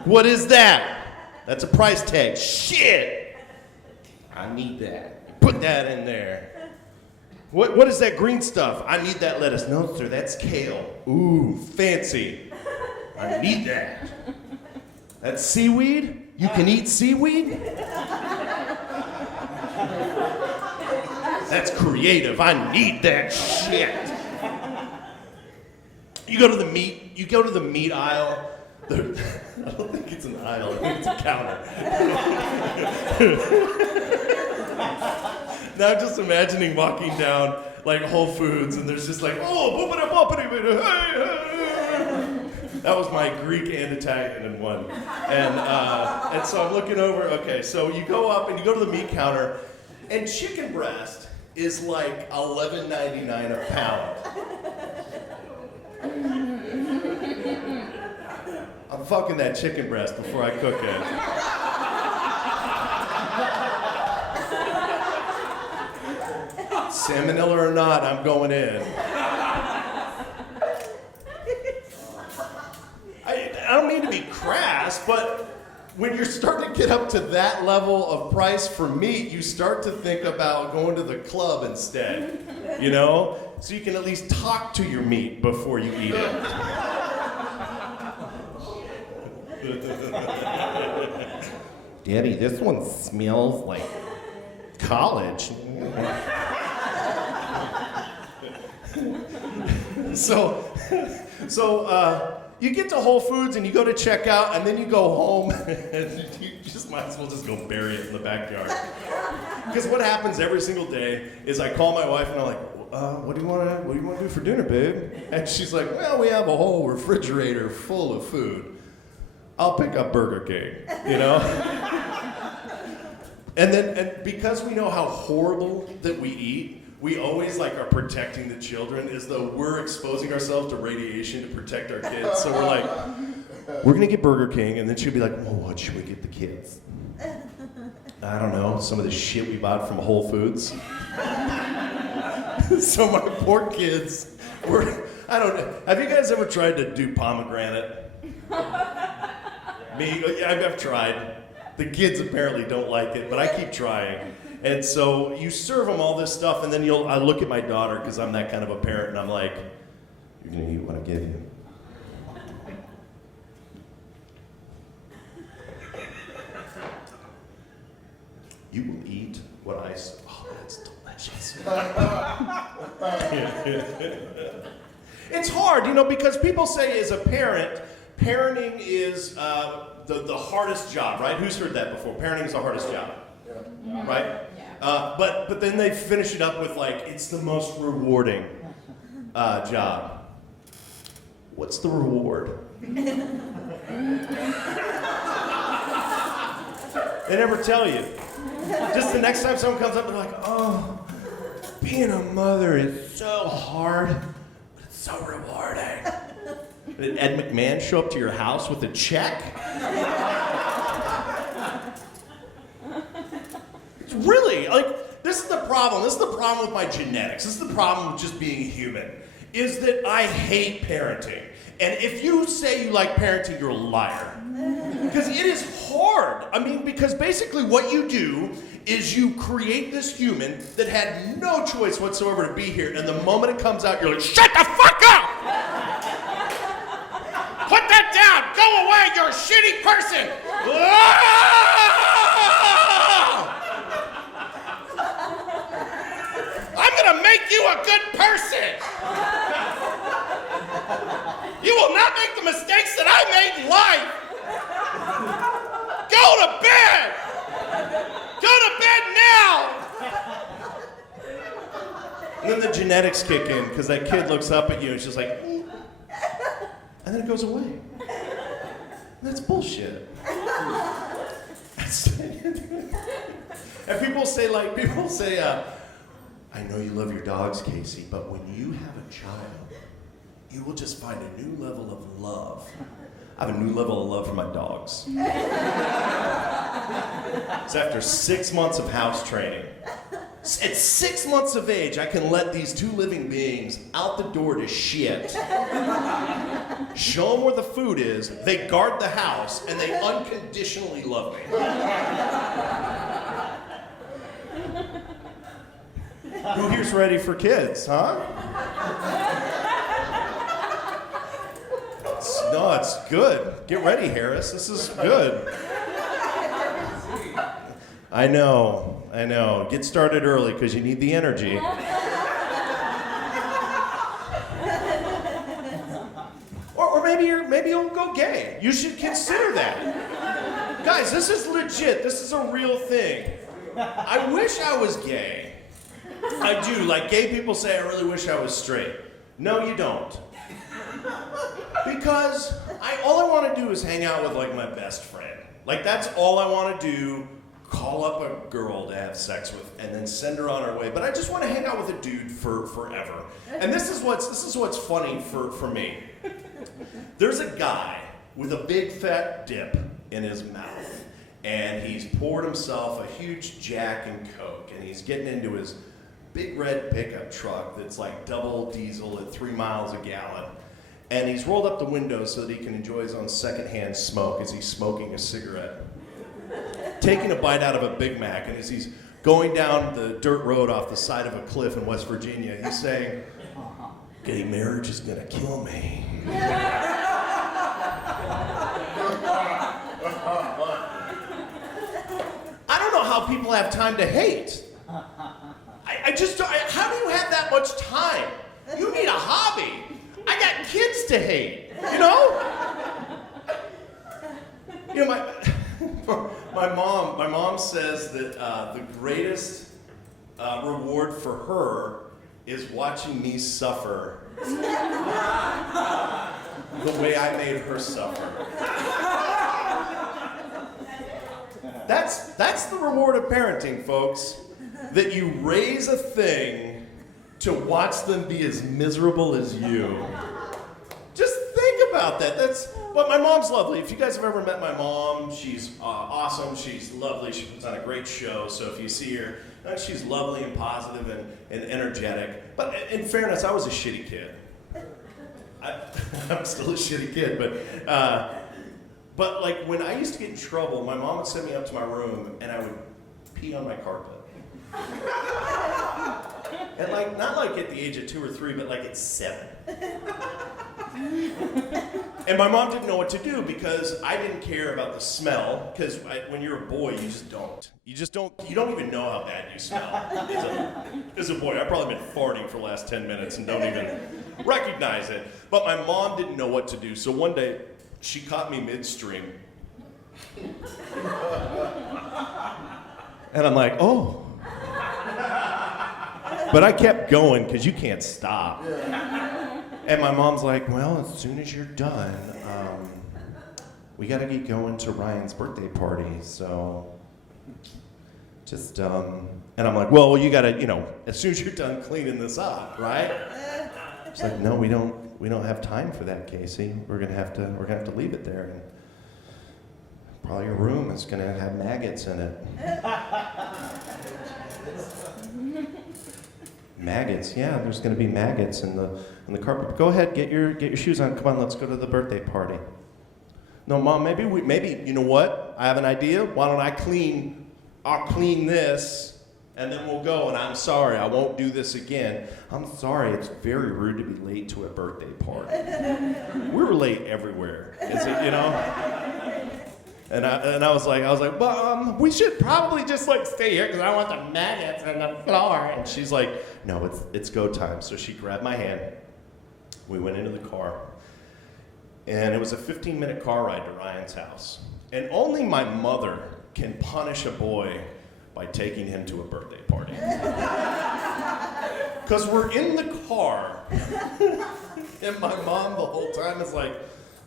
What is that? That's a price tag. Shit! I need that. Put that in there. What is that green stuff? I need that lettuce. No, sir, that's kale. Ooh, fancy. I need that. That's seaweed? You can eat seaweed? That's creative. I need that shit. You go to the meat aisle. I don't think it's an aisle. I think it's a counter. Now I'm just imagining walking down like Whole Foods, and there's just like, oh, That was my Greek and Italian in one. And so I'm looking over, okay, so you go up and you go to the meat counter, and chicken breast is like $11.99 a pound. I'm fucking that chicken breast before I cook it. Salmonella or not, I'm going in. I don't mean to be crass, but when you're starting to get up to that level of price for meat, you start to think about going to the club instead, you know? So you can at least talk to your meat before you eat it. Daddy, this one smells like college. So, you get to Whole Foods and you go to check out, and then you go home and you just might as well just go bury it in the backyard. Because what happens every single day is I call my wife and I'm like, what do you want to do for dinner, babe? And she's like, well, we have a whole refrigerator full of food. I'll pick up Burger King, you know? And because we know how horrible that we eat, we always like are protecting the children as though we're exposing ourselves to radiation to protect our kids. So we're like, we're gonna get Burger King, and then she'll be like, well, what should we get the kids? I don't know, some of the shit we bought from Whole Foods. So my poor kids I don't know. Have you guys ever tried to do pomegranate? Me, I've tried. The kids apparently don't like it, but I keep trying. And so you serve them all this stuff, and then I look at my daughter, because I'm that kind of a parent, and I'm like, you're gonna eat what I give you. You will eat what I say. Oh, that's delicious. It's hard, you know, because people say as a parent, parenting is the hardest job, right? Who's heard that before? Parenting is the hardest job, right? But then they finish it up with like, it's the most rewarding job. What's the reward? They never tell you. Just the next time someone comes up, they're like, oh, being a mother is so hard, but it's so rewarding. Did Ed McMahon show up to your house with a check? It's really, like, this is the problem. This is the problem with my genetics. This is the problem with just being human, is that I hate parenting. And if you say you like parenting, you're a liar. Because it is hard. I mean, because basically what you do is you create this human that had no choice whatsoever to be here, and the moment it comes out, you're like, shut the fuck up! Put that down! Go away! You're a shitty person! I'm gonna make you a good person! You will not make the mistakes that I made in life! Go to bed! Go to bed now! And then the genetics kick in, because that kid looks up at you and it's just like, and then it goes away. That's bullshit. And people say, I know you love your dogs, Casey, but when you have a child, you will just find a new level of love. I have a new level of love for my dogs. It's after 6 months of house training. At 6 months of age, I can let these two living beings out the door to shit. Show them where the food is, they guard the house, and they unconditionally love me. Who here's ready for kids, huh? No, it's good. Get ready, Harris. This is good. I know. Get started early because you need the energy. Or maybe you'll go gay. You should consider that. Guys, this is legit. This is a real thing. I wish I was gay. I do. Like gay people say, I really wish I was straight. No, you don't. Because all I want to do is hang out with like my best friend. Like that's all I want to do. Call up a girl to have sex with and then send her on her way. But I just want to hang out with a dude for forever. And this is what's funny for me. There's a guy with a big fat dip in his mouth, and he's poured himself a huge Jack and Coke, and he's getting into his big red pickup truck that's like double diesel at 3 miles a gallon. And he's rolled up the window so that he can enjoy his own secondhand smoke as he's smoking a cigarette. Taking a bite out of a Big Mac, and as he's going down the dirt road off the side of a cliff in West Virginia, he's saying, "Gay marriage is gonna kill me." I don't know how people have time to hate. I just don't, how do you have that much time? You need a hobby. I got kids to hate, you know? You know, my mom says that the greatest reward for her is watching me suffer the way I made her suffer. That's the reward of parenting, folks. That you raise a thing to watch them be as miserable as you. Just think about that. But my mom's lovely. If you guys have ever met my mom, she's awesome. She's lovely. She puts on a great show. So if you see her, she's lovely and positive and energetic. But in fairness, I was a shitty kid. I'm still a shitty kid, but like when I used to get in trouble, my mom would send me up to my room and I would pee on my carpet. And like, not like at the age of 2 or 3, but like at 7. And my mom didn't know what to do because I didn't care about the smell, because when you're a boy, you don't even know how bad you smell. As a boy, I've probably been farting for the last 10 minutes and don't even recognize it. But my mom didn't know what to do, so one day, she caught me midstream. And I'm like, oh. But I kept going because you can't stop. And my mom's like, well, as soon as you're done, we got to get going to Ryan's birthday party. So just, and I'm like, well, you got to, as soon as you're done cleaning this up, right? She's like, no, we don't have time for that, Casey. We're gonna have to leave it there. And probably your room is gonna have maggots in it. Maggots, yeah, there's gonna be maggots in the carpet. Go ahead, get your shoes on. Come on, let's go to the birthday party. No, Mom, maybe you know what? I have an idea. Why don't I'll clean this, and then we'll go. And I'm sorry, I won't do this again. I'm sorry, it's very rude to be late to a birthday party. We were late everywhere, And I was like, Mom, we should probably just like stay here because I want the maggots on the floor. And she's like, no, it's go time. So she grabbed my hand. We went into the car. And it was a 15-minute car ride to Ryan's house. And only my mother can punish a boy by taking him to a birthday party. Because we're in the car. And my mom the whole time is like,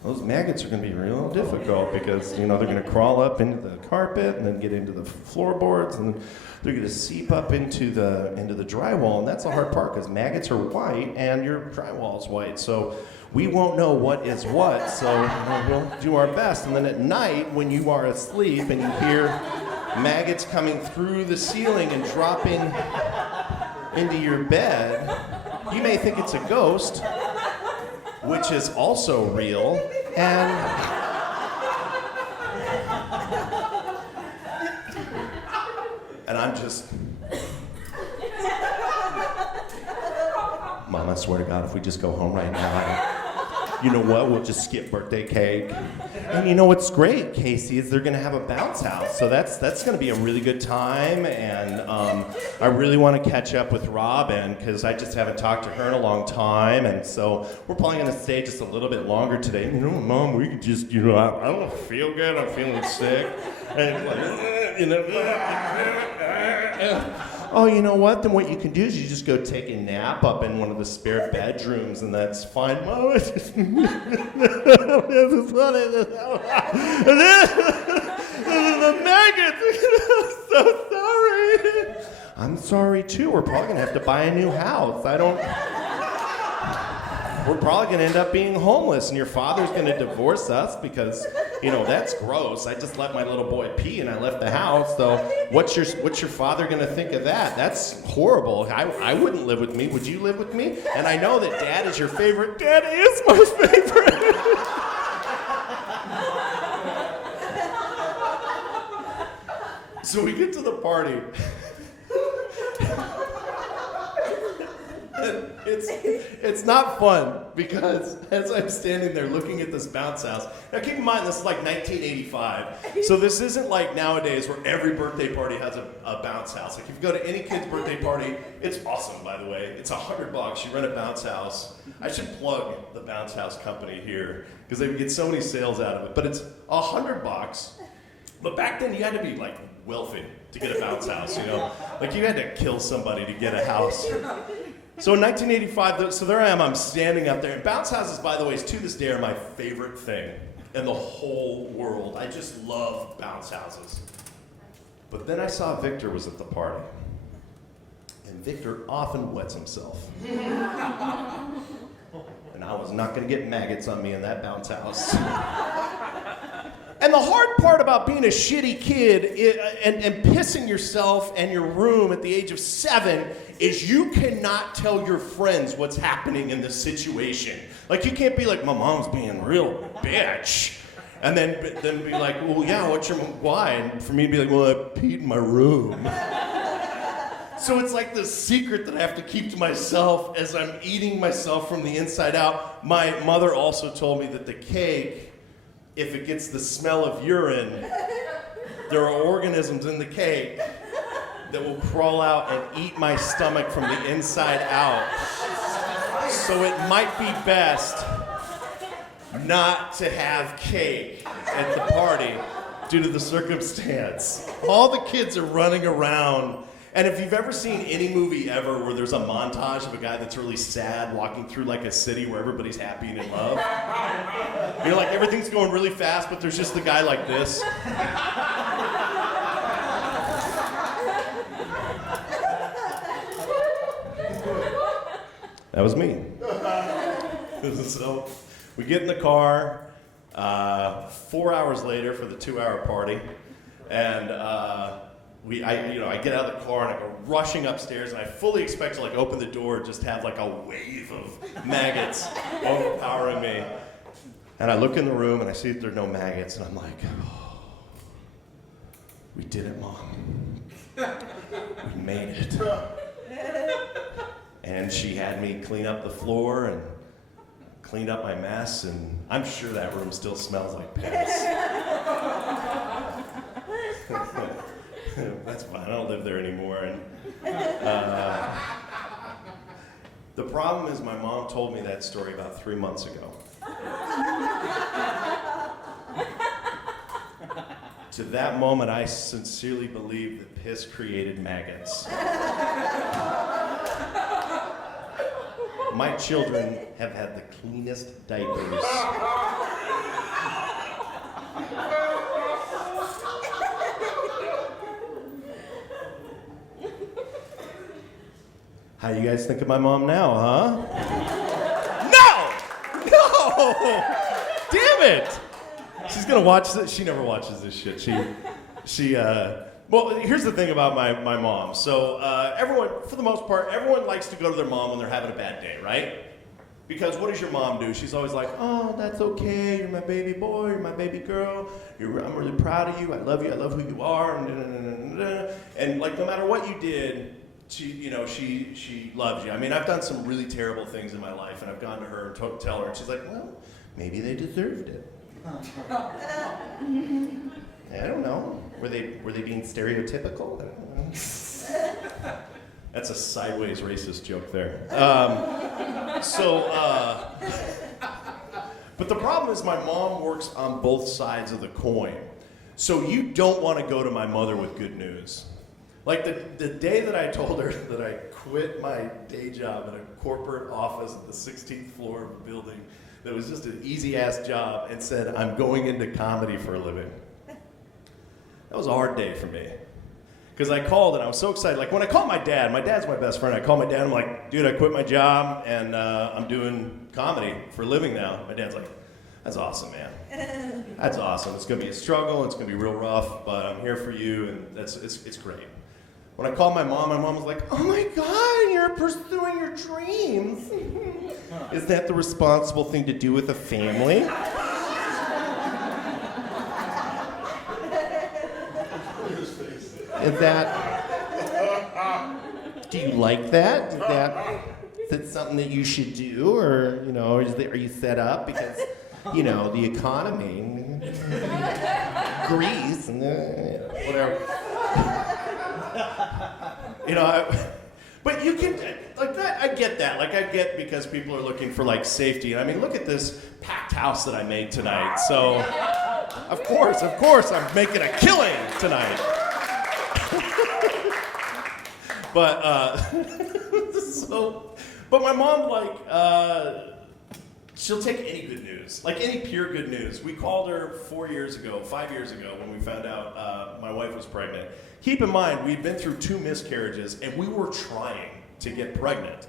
those maggots are going to be real difficult because, they're going to crawl up into the carpet and then get into the floorboards and they're going to seep up into the drywall. And that's the hard part because maggots are white and your drywall is white. So we won't know what is what. So we'll do our best. And then at night when you are asleep and you hear maggots coming through the ceiling and dropping into your bed, you may think it's a ghost, which is also real, and I'm just, Mom, I swear to God, if we just go home right now, you know what, we'll just skip birthday cake. And you know what's great, Casey, is they're gonna have a bounce house, so that's gonna be a really good time, and I really wanna catch up with Robin, because I just haven't talked to her in a long time, and so we're probably gonna stay just a little bit longer today. Mom, we could just, I don't feel good, I'm feeling sick, and oh, you know what? Then what you can do is you just go take a nap up in one of the spare bedrooms, and that's fine. Mom, this is funny. The maggots. I'm so sorry. I'm sorry too. We're probably gonna have to buy a new house. We're probably gonna end up being homeless, and your father's gonna divorce us because, you know, that's gross. I just let my little boy pee and I left the house. So what's your father gonna think of that? That's horrible. I wouldn't live with me. Would you live with me? And I know that Dad is your favorite. Dad is my favorite. So we get to the party. It's not fun because as I'm standing there looking at this bounce house, now keep in mind this is like 1985, so this isn't like nowadays where every birthday party has a bounce house. Like if you go to any kid's birthday party, it's awesome, by the way. It's $100. You rent a bounce house. I should plug the bounce house company here because they would get so many sales out of it. But it's $100. But back then you had to be like wealthy to get a bounce house, you know? Like you had to kill somebody to get a house. So in 1985, so there I am, I'm standing up there. And bounce houses, by the way, to this day are my favorite thing in the whole world. I just love bounce houses. But then I saw Victor was at the party. And Victor often wets himself. And I was not gonna get maggots on me in that bounce house. And the hard part about being a shitty kid and pissing yourself and your room at the age of 7 is you cannot tell your friends what's happening in the situation. Like you can't be like, my mom's being a real bitch. And then be like, well, yeah, why? And for me to be like, well, I peed in my room. So it's like this secret that I have to keep to myself as I'm eating myself from the inside out. My mother also told me that the cake, if it gets the smell of urine, there are organisms in the cake that will crawl out and eat my stomach from the inside out. So it might be best not to have cake at the party due to the circumstance. All the kids are running around. And if you've ever seen any movie ever where there's a montage of a guy that's really sad walking through like a city where everybody's happy and in love, you're like everything's going really fast, but there's just the guy like this. That was me. So we get in the car 4 hours later for the 2-hour party, and I get out of the car and I go rushing upstairs, and I fully expect to like open the door and just have like a wave of maggots overpowering me. And I look in the room and I see that there are no maggots, and I'm like, oh, we did it, Mom. We made it. And she had me clean up the floor and cleaned up my mess, and I'm sure that room still smells like piss. That's fine, I don't live there anymore. And the problem is my mom told me that story about 3 months ago. To that moment, I sincerely believed that piss created maggots. My children have had the cleanest diapers. How you guys think of my mom now, huh? No! Damn it! She's gonna watch this. She never watches this shit. Well, here's the thing about my mom. So everyone, for the most part, everyone likes to go to their mom when they're having a bad day, right? Because what does your mom do? She's always like, oh, that's okay. You're my baby boy. You're my baby girl. I'm really proud of you. I love you. I love who you are. And like, no matter what you did, she loves you. I mean, I've done some really terrible things in my life, and I've gone to her and tell her, and she's like, well, maybe they deserved it. I don't know. Were they being stereotypical? I don't know. That's a sideways racist joke there. But the problem is my mom works on both sides of the coin. So you don't want to go to my mother with good news. Like the day that I told her that I quit my day job in a corporate office at the 16th floor of a building that was just an easy-ass job and said, I'm going into comedy for a living. That was a hard day for me. Because I called and I was so excited. Like when I called my dad's my best friend. I called my dad, I'm like, dude, I quit my job and I'm doing comedy for a living now. My dad's like, that's awesome, man. That's awesome. It's gonna be a struggle, it's gonna be real rough, but I'm here for you and it's great. When I called my mom was like, oh my God, you're pursuing your dreams. Is that the responsible thing to do with a family? Is that, do you like that? Is that something that you should do? Or, are you set up? Because, the economy, Greece, and whatever. But you can, like that, I get that. Like I get because people are looking for like safety. And I mean, look at this packed house that I made tonight. So, of course, I'm making a killing tonight. But, but my mom, she'll take any good news, like any pure good news. We called her 5 years ago, when we found out my wife was pregnant. Keep in mind, we'd been through 2 miscarriages, and we were trying to get pregnant.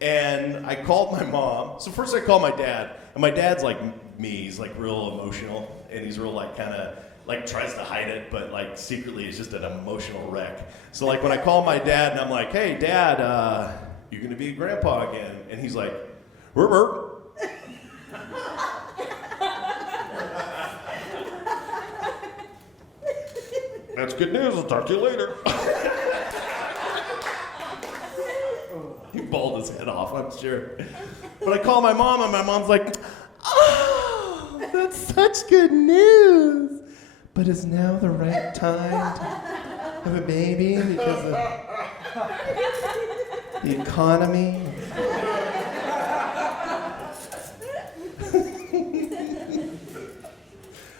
And I called my mom. So first I called my dad, and my dad's like me. He's like real emotional, and he's real like kind of like tries to hide it, but like secretly is just an emotional wreck. So like when I call my dad, and I'm like, hey, Dad, you're gonna be a grandpa again. And he's like, Robert. That's good news. I'll talk to you later. He bawled his head off, I'm sure. But I call my mom, and my mom's like, oh, that's such good news. But is now the right time to have a baby because of the economy?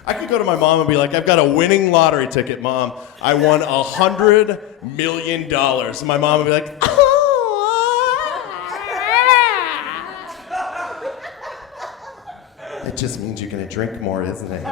I could go to my mom and be like, I've got a winning lottery ticket, Mom. I won $100 million. And my mom would be like, That just means you're going to drink more, isn't it?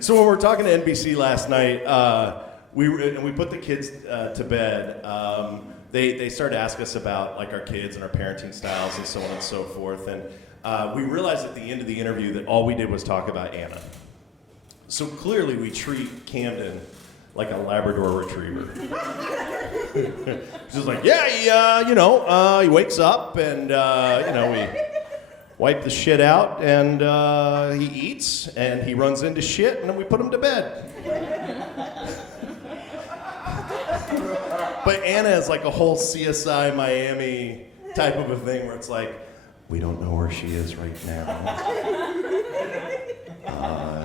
So when we were talking to NBC last night, we put the kids to bed. They started to ask us about like our kids and our parenting styles and so on and so forth. And we realized at the end of the interview that all we did was talk about Anna. So clearly we treat Camden like a Labrador Retriever. She's like, yeah, he wakes up and, we wipe the shit out, and he eats, and he runs into shit, and then we put him to bed. But Anna is like a whole CSI Miami type of a thing where it's like, we don't know where she is right now.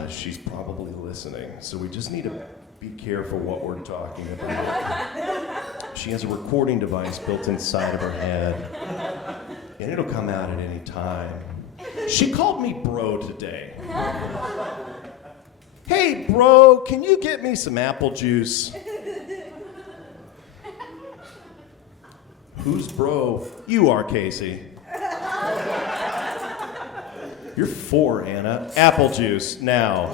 She's probably listening, so we just need to be careful what we're talking about. She has a recording device built inside of her head. And it'll come out at any time. She called me bro today. Hey, bro, can you get me some apple juice? Who's bro? You are, Casey. You're 4, Anna. Apple juice, now.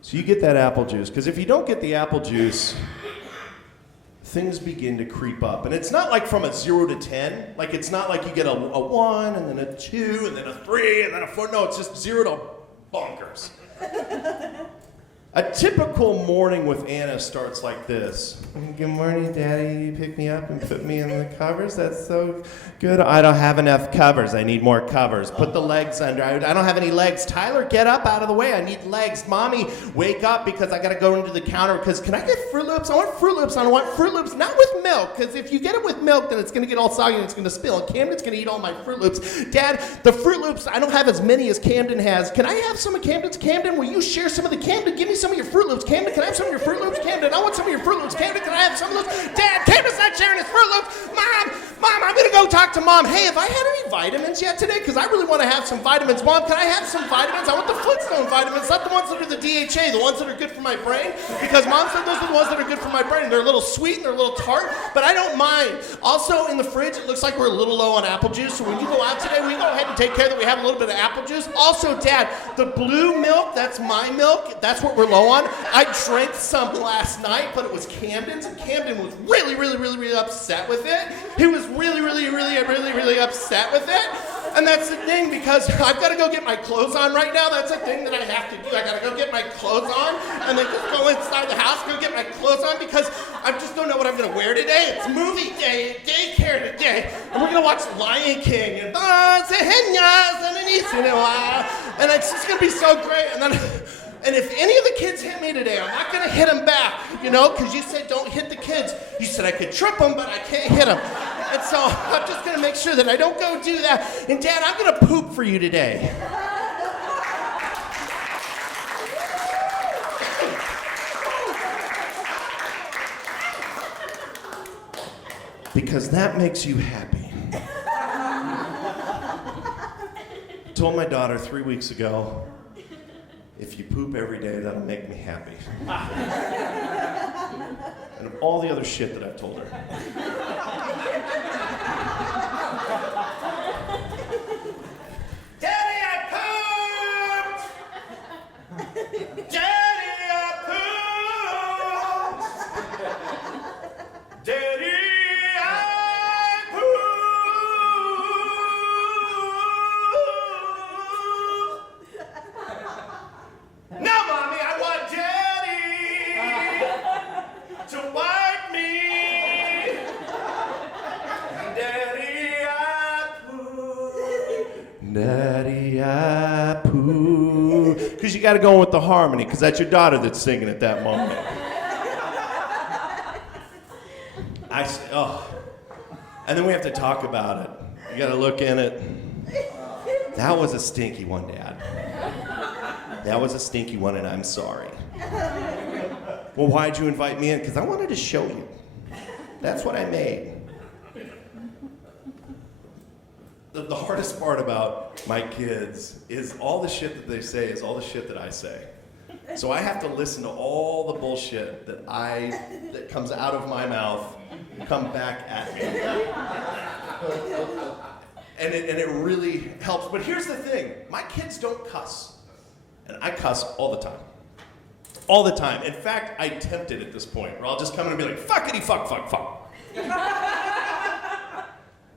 So you get that apple juice, because if you don't get the apple juice, things begin to creep up. And it's not like from a 0 to 10. Like it's not like you get a 1 and then a 2 and then a 3 and then a 4. No, it's just 0 to bonkers. A typical morning with Anna starts like this. Good morning, Daddy. You pick me up and put me in the covers? That's so good. I don't have enough covers. I need more covers. Put the legs under. I don't have any legs. Tyler, get up out of the way. I need legs. Mommy, wake up because I got to go into the counter because can I get Fruit Loops? I want Fruit Loops. I want Fruit Loops, not with milk, because if you get it with milk, then it's going to get all soggy and it's going to spill. And Camden's going to eat all my Fruit Loops. Dad, the Fruit Loops, I don't have as many as Camden has. Can I have some of Camden's? Camden, will you share some of the Camden? Give me some of your Fruit Loops? Camden, can I have some of your Fruit Loops? Camden, I want some of your Fruit Loops. Camden, can I have some of those? Dad, Camden's not sharing his Fruit Loops. Mom, I'm gonna go talk to Mom. Hey, have I had any vitamins yet today? Because I really want to have some vitamins. Mom, can I have some vitamins? I want the Flintstone vitamins, not the ones that are the DHA, the ones that are good for my brain. Because Mom said those are the ones that are good for my brain. They're a little sweet and they're a little tart, but I don't mind. Also, in the fridge, it looks like we're a little low on apple juice, so when you go out today, we go ahead and take care that we have a little bit of apple juice. Also, Dad, the blue milk, that's my milk. That's what we're low on. I drank some last night, but it was Camden's, and Camden was really upset with it. He was really upset with it. And that's the thing, because I've got to go get my clothes on right now. That's a thing that I have to do. I got to go get my clothes on and then just go inside the house, go get my clothes on, because I just don't know what I'm going to wear today. It's movie day, daycare today, and we're going to watch Lion King and it's just going to be so great. And if any of the kids hit me today, I'm not going to hit them back, because you said don't hit the kids. You said I could trip them, but I can't hit them. And so I'm just going to make sure that I don't go do that. And Dad, I'm going to poop for you today. Because that makes you happy. Told my daughter 3 weeks ago, if you poop every day, that'll make me happy. And all the other shit that I've told her. Daddy, I pooped! Daddy, I pooped! Daddy, I pooped! No, Mommy, I want Daddy to wipe me. Daddy, I pooped. Daddy, I pooped. Because you got to go with the harmony, because that's your daughter that's singing at that moment. I say, oh. And then we have to talk about it. You got to look in it. That was a stinky one, Dad. That was a stinky one, and I'm sorry. Well, why'd you invite me in? Because I wanted to show you. That's what I made. The hardest part about my kids is all the shit that they say is all the shit that I say. So I have to listen to all the bullshit that comes out of my mouth come back at me. And it really helps. But here's the thing. My kids don't cuss. And I cuss all the time. All the time. In fact, I tempt it at this point, where I'll just come in and be like, fuckity fuck.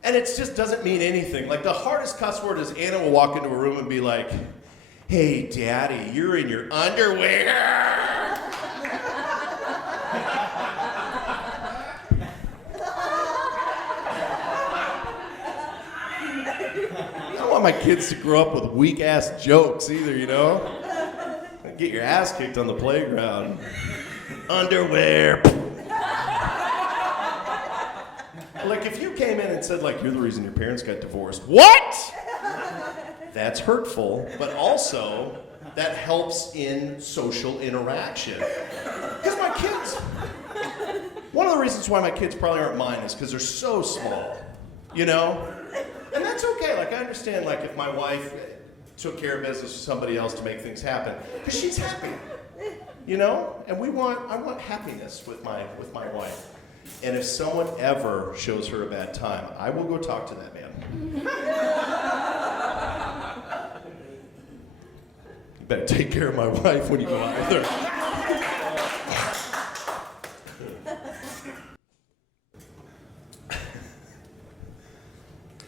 And it just doesn't mean anything. Like, the hardest cuss word is Anna will walk into a room and be like, hey, Daddy, you're in your underwear. I don't want my kids to grow up with weak-ass jokes either, Get your ass kicked on the playground. Underwear. Like, if you came in and said, like, you're the reason your parents got divorced. What? That's hurtful, but also that helps in social interaction. Because my kids, one of the reasons why my kids probably aren't mine is because they're so small, And that's okay. Like, I understand, like, if my wife took care of business with somebody else to make things happen, because she's happy, And I want happiness with my wife. And if someone ever shows her a bad time, I will go talk to that man. You better take care of my wife when you go out with her.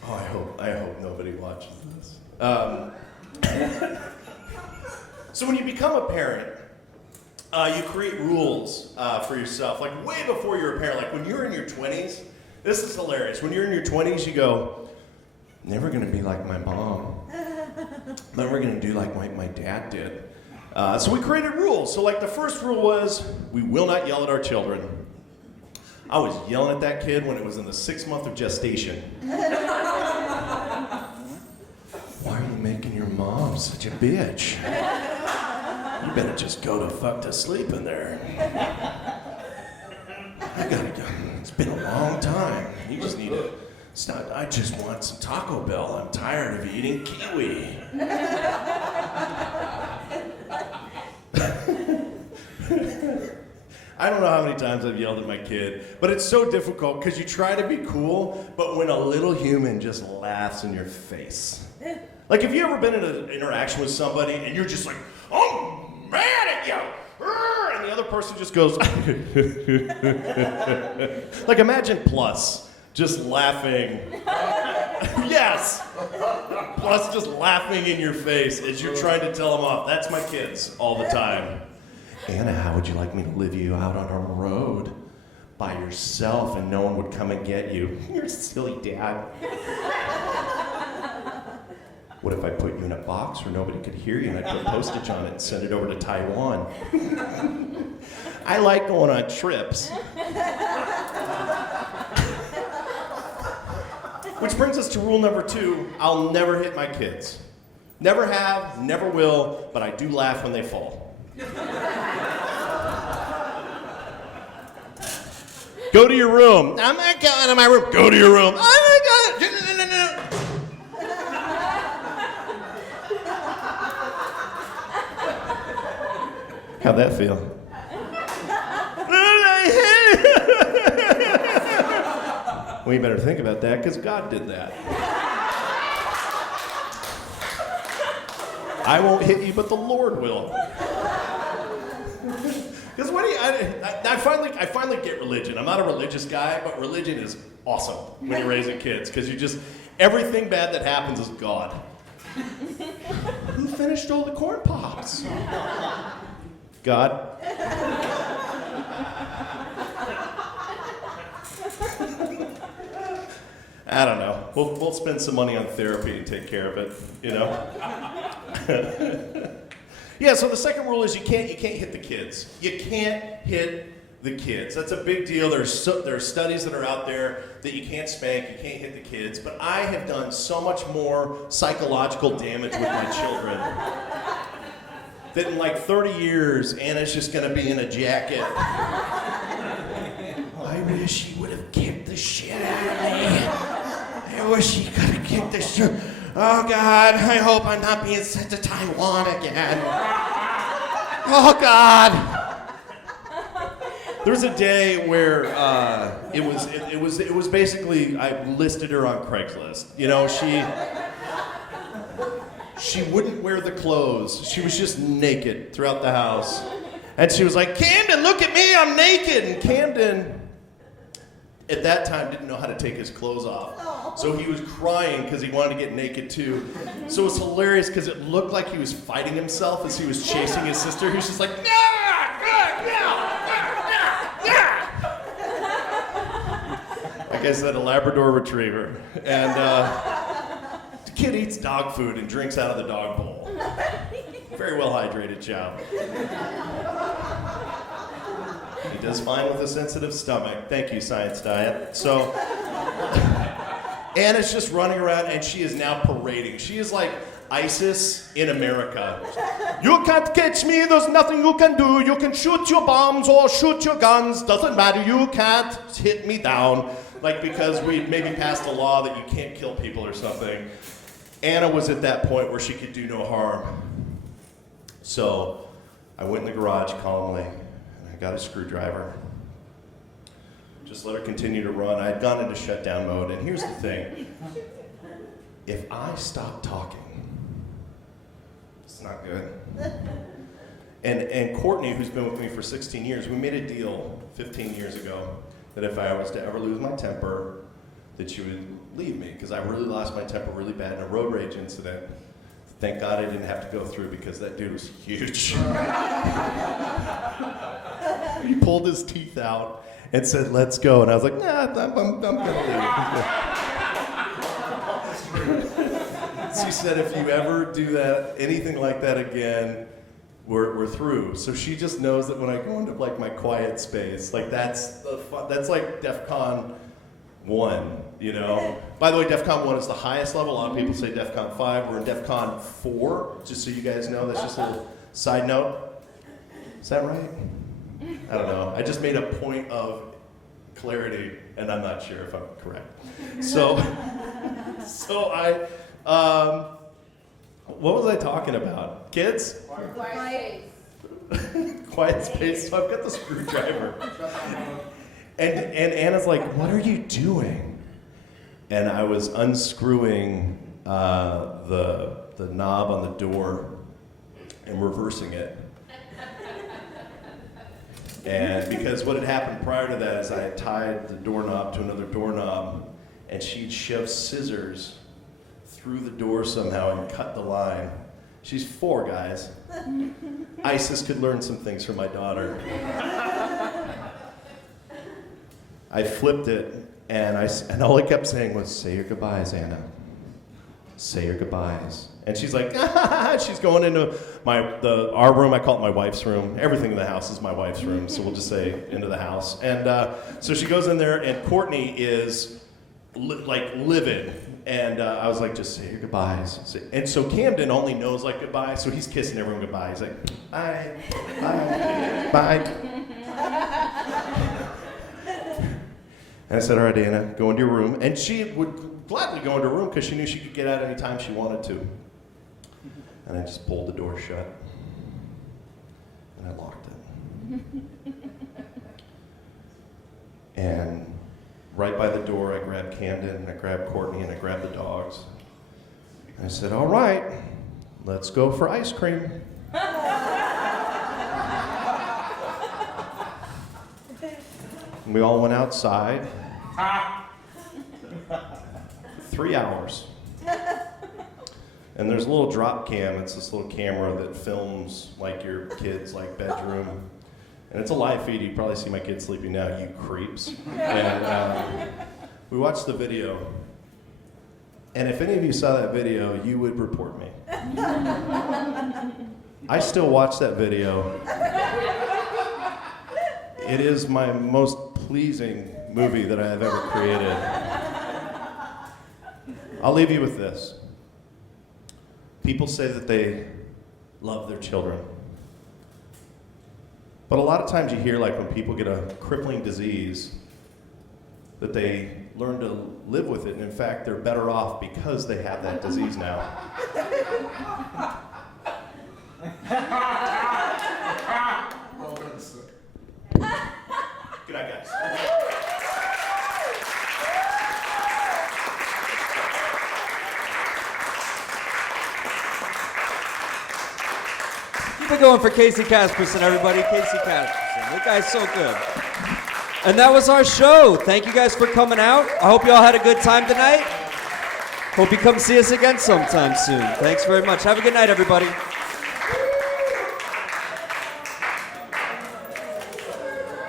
Oh, I hope nobody watches this. So when you become a parent, you create rules for yourself, like way before you're a parent. Like when you're in your 20s, this is hilarious. When you're in your 20s, you go, never gonna be like my mom. Never gonna do like my dad did. So we created rules. So like the first rule was, we will not yell at our children. I was yelling at that kid when it was in the 6th month of gestation. Why are you making your mom such a bitch? You better just go to fuck to sleep in there. I gotta go. It's been a long time. You just need to stop. I just want some Taco Bell. I'm tired of eating kiwi. I don't know how many times I've yelled at my kid, but it's so difficult because you try to be cool, but when a little human just laughs in your face. Like, have you ever been in an interaction with somebody and you're just like, I'm mad at you, and the other person just goes, like, imagine Plus just laughing. Yes! Plus just laughing in your face as you're trying to tell them off. That's my kids all the time. Anna, how would you like me to live you out on a road by yourself and no one would come and get you? You're a silly dad. What if I put you in a box where nobody could hear you and I put postage on it and send it over to Taiwan? I like going on trips. Which brings us to rule number 2. I'll never hit my kids. Never have, never will, but I do laugh when they fall. Go to your room. I'm not going to my room. Go to your room. Oh my God. No. How'd that feel? Well, you better think about that because God did that. I won't hit you, but the Lord will. Because what do you, I finally get religion. I'm not a religious guy, but religion is awesome when you're raising kids because you just, everything bad that happens is God. Who finished all the corn pops? God. I don't know. We'll spend some money on therapy and take care of it, you know? Yeah, so the second rule is you can't hit the kids. You can't hit the kids. That's a big deal. There are studies that are out there that you can't spank, you can't hit the kids, but I have done so much more psychological damage with my children that in like 30 years, Anna's just gonna be in a jacket. I wish he would have kicked the shit out of me. I wish he could have kicked the shit. Oh God, I hope I'm not being sent to Taiwan again. Oh God. There was a day where it was basically I listed her on Craigslist. You know, she wouldn't wear the clothes. She was just naked throughout the house. And she was like, Camden, look at me, I'm naked. And Camden, at that time, didn't know how to take his clothes off. So he was crying because he wanted to get naked too. So it was hilarious because it looked like he was fighting himself as he was chasing his sister. He was just like, like I said, a Labrador Retriever. And the kid eats dog food and drinks out of the dog bowl. Very well hydrated child. He does fine with a sensitive stomach. Thank you, Science Diet. So, Anna's just running around and she is now parading. She is like ISIS in America. You can't catch me, there's nothing you can do. You can shoot your bombs or shoot your guns. Doesn't matter, you can't hit me down. Like because we maybe passed a law that you can't kill people or something. Anna was at that point where she could do no harm. So, I went in the garage calmly. Got a screwdriver. Just let her continue to run. I had gone into shutdown mode, and here's the thing. If I stop talking, it's not good. And Courtney, who's been with me for 16 years, we made a deal 15 years ago that if I was to ever lose my temper, that she would leave me, because I really lost my temper really bad in a road rage incident. Thank God I didn't have to go through because that dude was huge. He pulled his teeth out and said, let's go. And I was like, nah, I'm gonna leave. She said, if you ever do that, anything like that again, we're through. So she just knows that when I go into like my quiet space, like that's like DEFCON 1, you know? By the way, DEFCON 1 is the highest level. A lot of people say DEFCON 5. We're in DEFCON 4, just so you guys know. That's just a little side note. Is that right? I don't know. I just made a point of clarity, and I'm not sure if I'm correct. So what was I talking about? Kids? Quiet. Quiet space. So I've got the screwdriver. And Anna's like, what are you doing? And I was unscrewing the knob on the door and reversing it. And because what had happened prior to that is I had tied the doorknob to another doorknob, and she'd shoved scissors through the door somehow and cut the line. She's 4, guys. Isis could learn some things from my daughter. I flipped it, and all I kept saying was, say your goodbyes, Anna. Say your goodbyes. And she's like, she's going into our room. I call it my wife's room. Everything in the house is my wife's room, so we'll just say into the house. And so she goes in there, and Courtney is livid. And I was like, just say your goodbyes. And so Camden only knows like goodbye, so he's kissing everyone goodbye. He's like, bye, bye, bye. And I said, all right, Anna, go into your room. And she would gladly go into her room because she knew she could get out anytime she wanted to. And I just pulled the door shut. And I locked it. And right by the door, I grabbed Camden, and I grabbed Courtney, and I grabbed the dogs. And I said, all right, let's go for ice cream. And we all went outside. 3 hours. And there's a little drop cam. It's this little camera that films like your kid's bedroom. And it's a live feed. You probably see my kid sleeping now, you creeps. And we watched the video. And if any of you saw that video, you would report me. I still watch that video. It is my most pleasing movie that I have ever created. I'll leave you with this. People say that they love their children. But a lot of times you hear when people get a crippling disease that they learn to live with it, and in fact they're better off because they have that disease now. Good night, guys. Keep it going for Casey Casperson, everybody. Casey Casperson. That guy's so good. And that was our show. Thank you guys for coming out. I hope you all had a good time tonight. Hope you come see us again sometime soon. Thanks very much. Have a good night, everybody.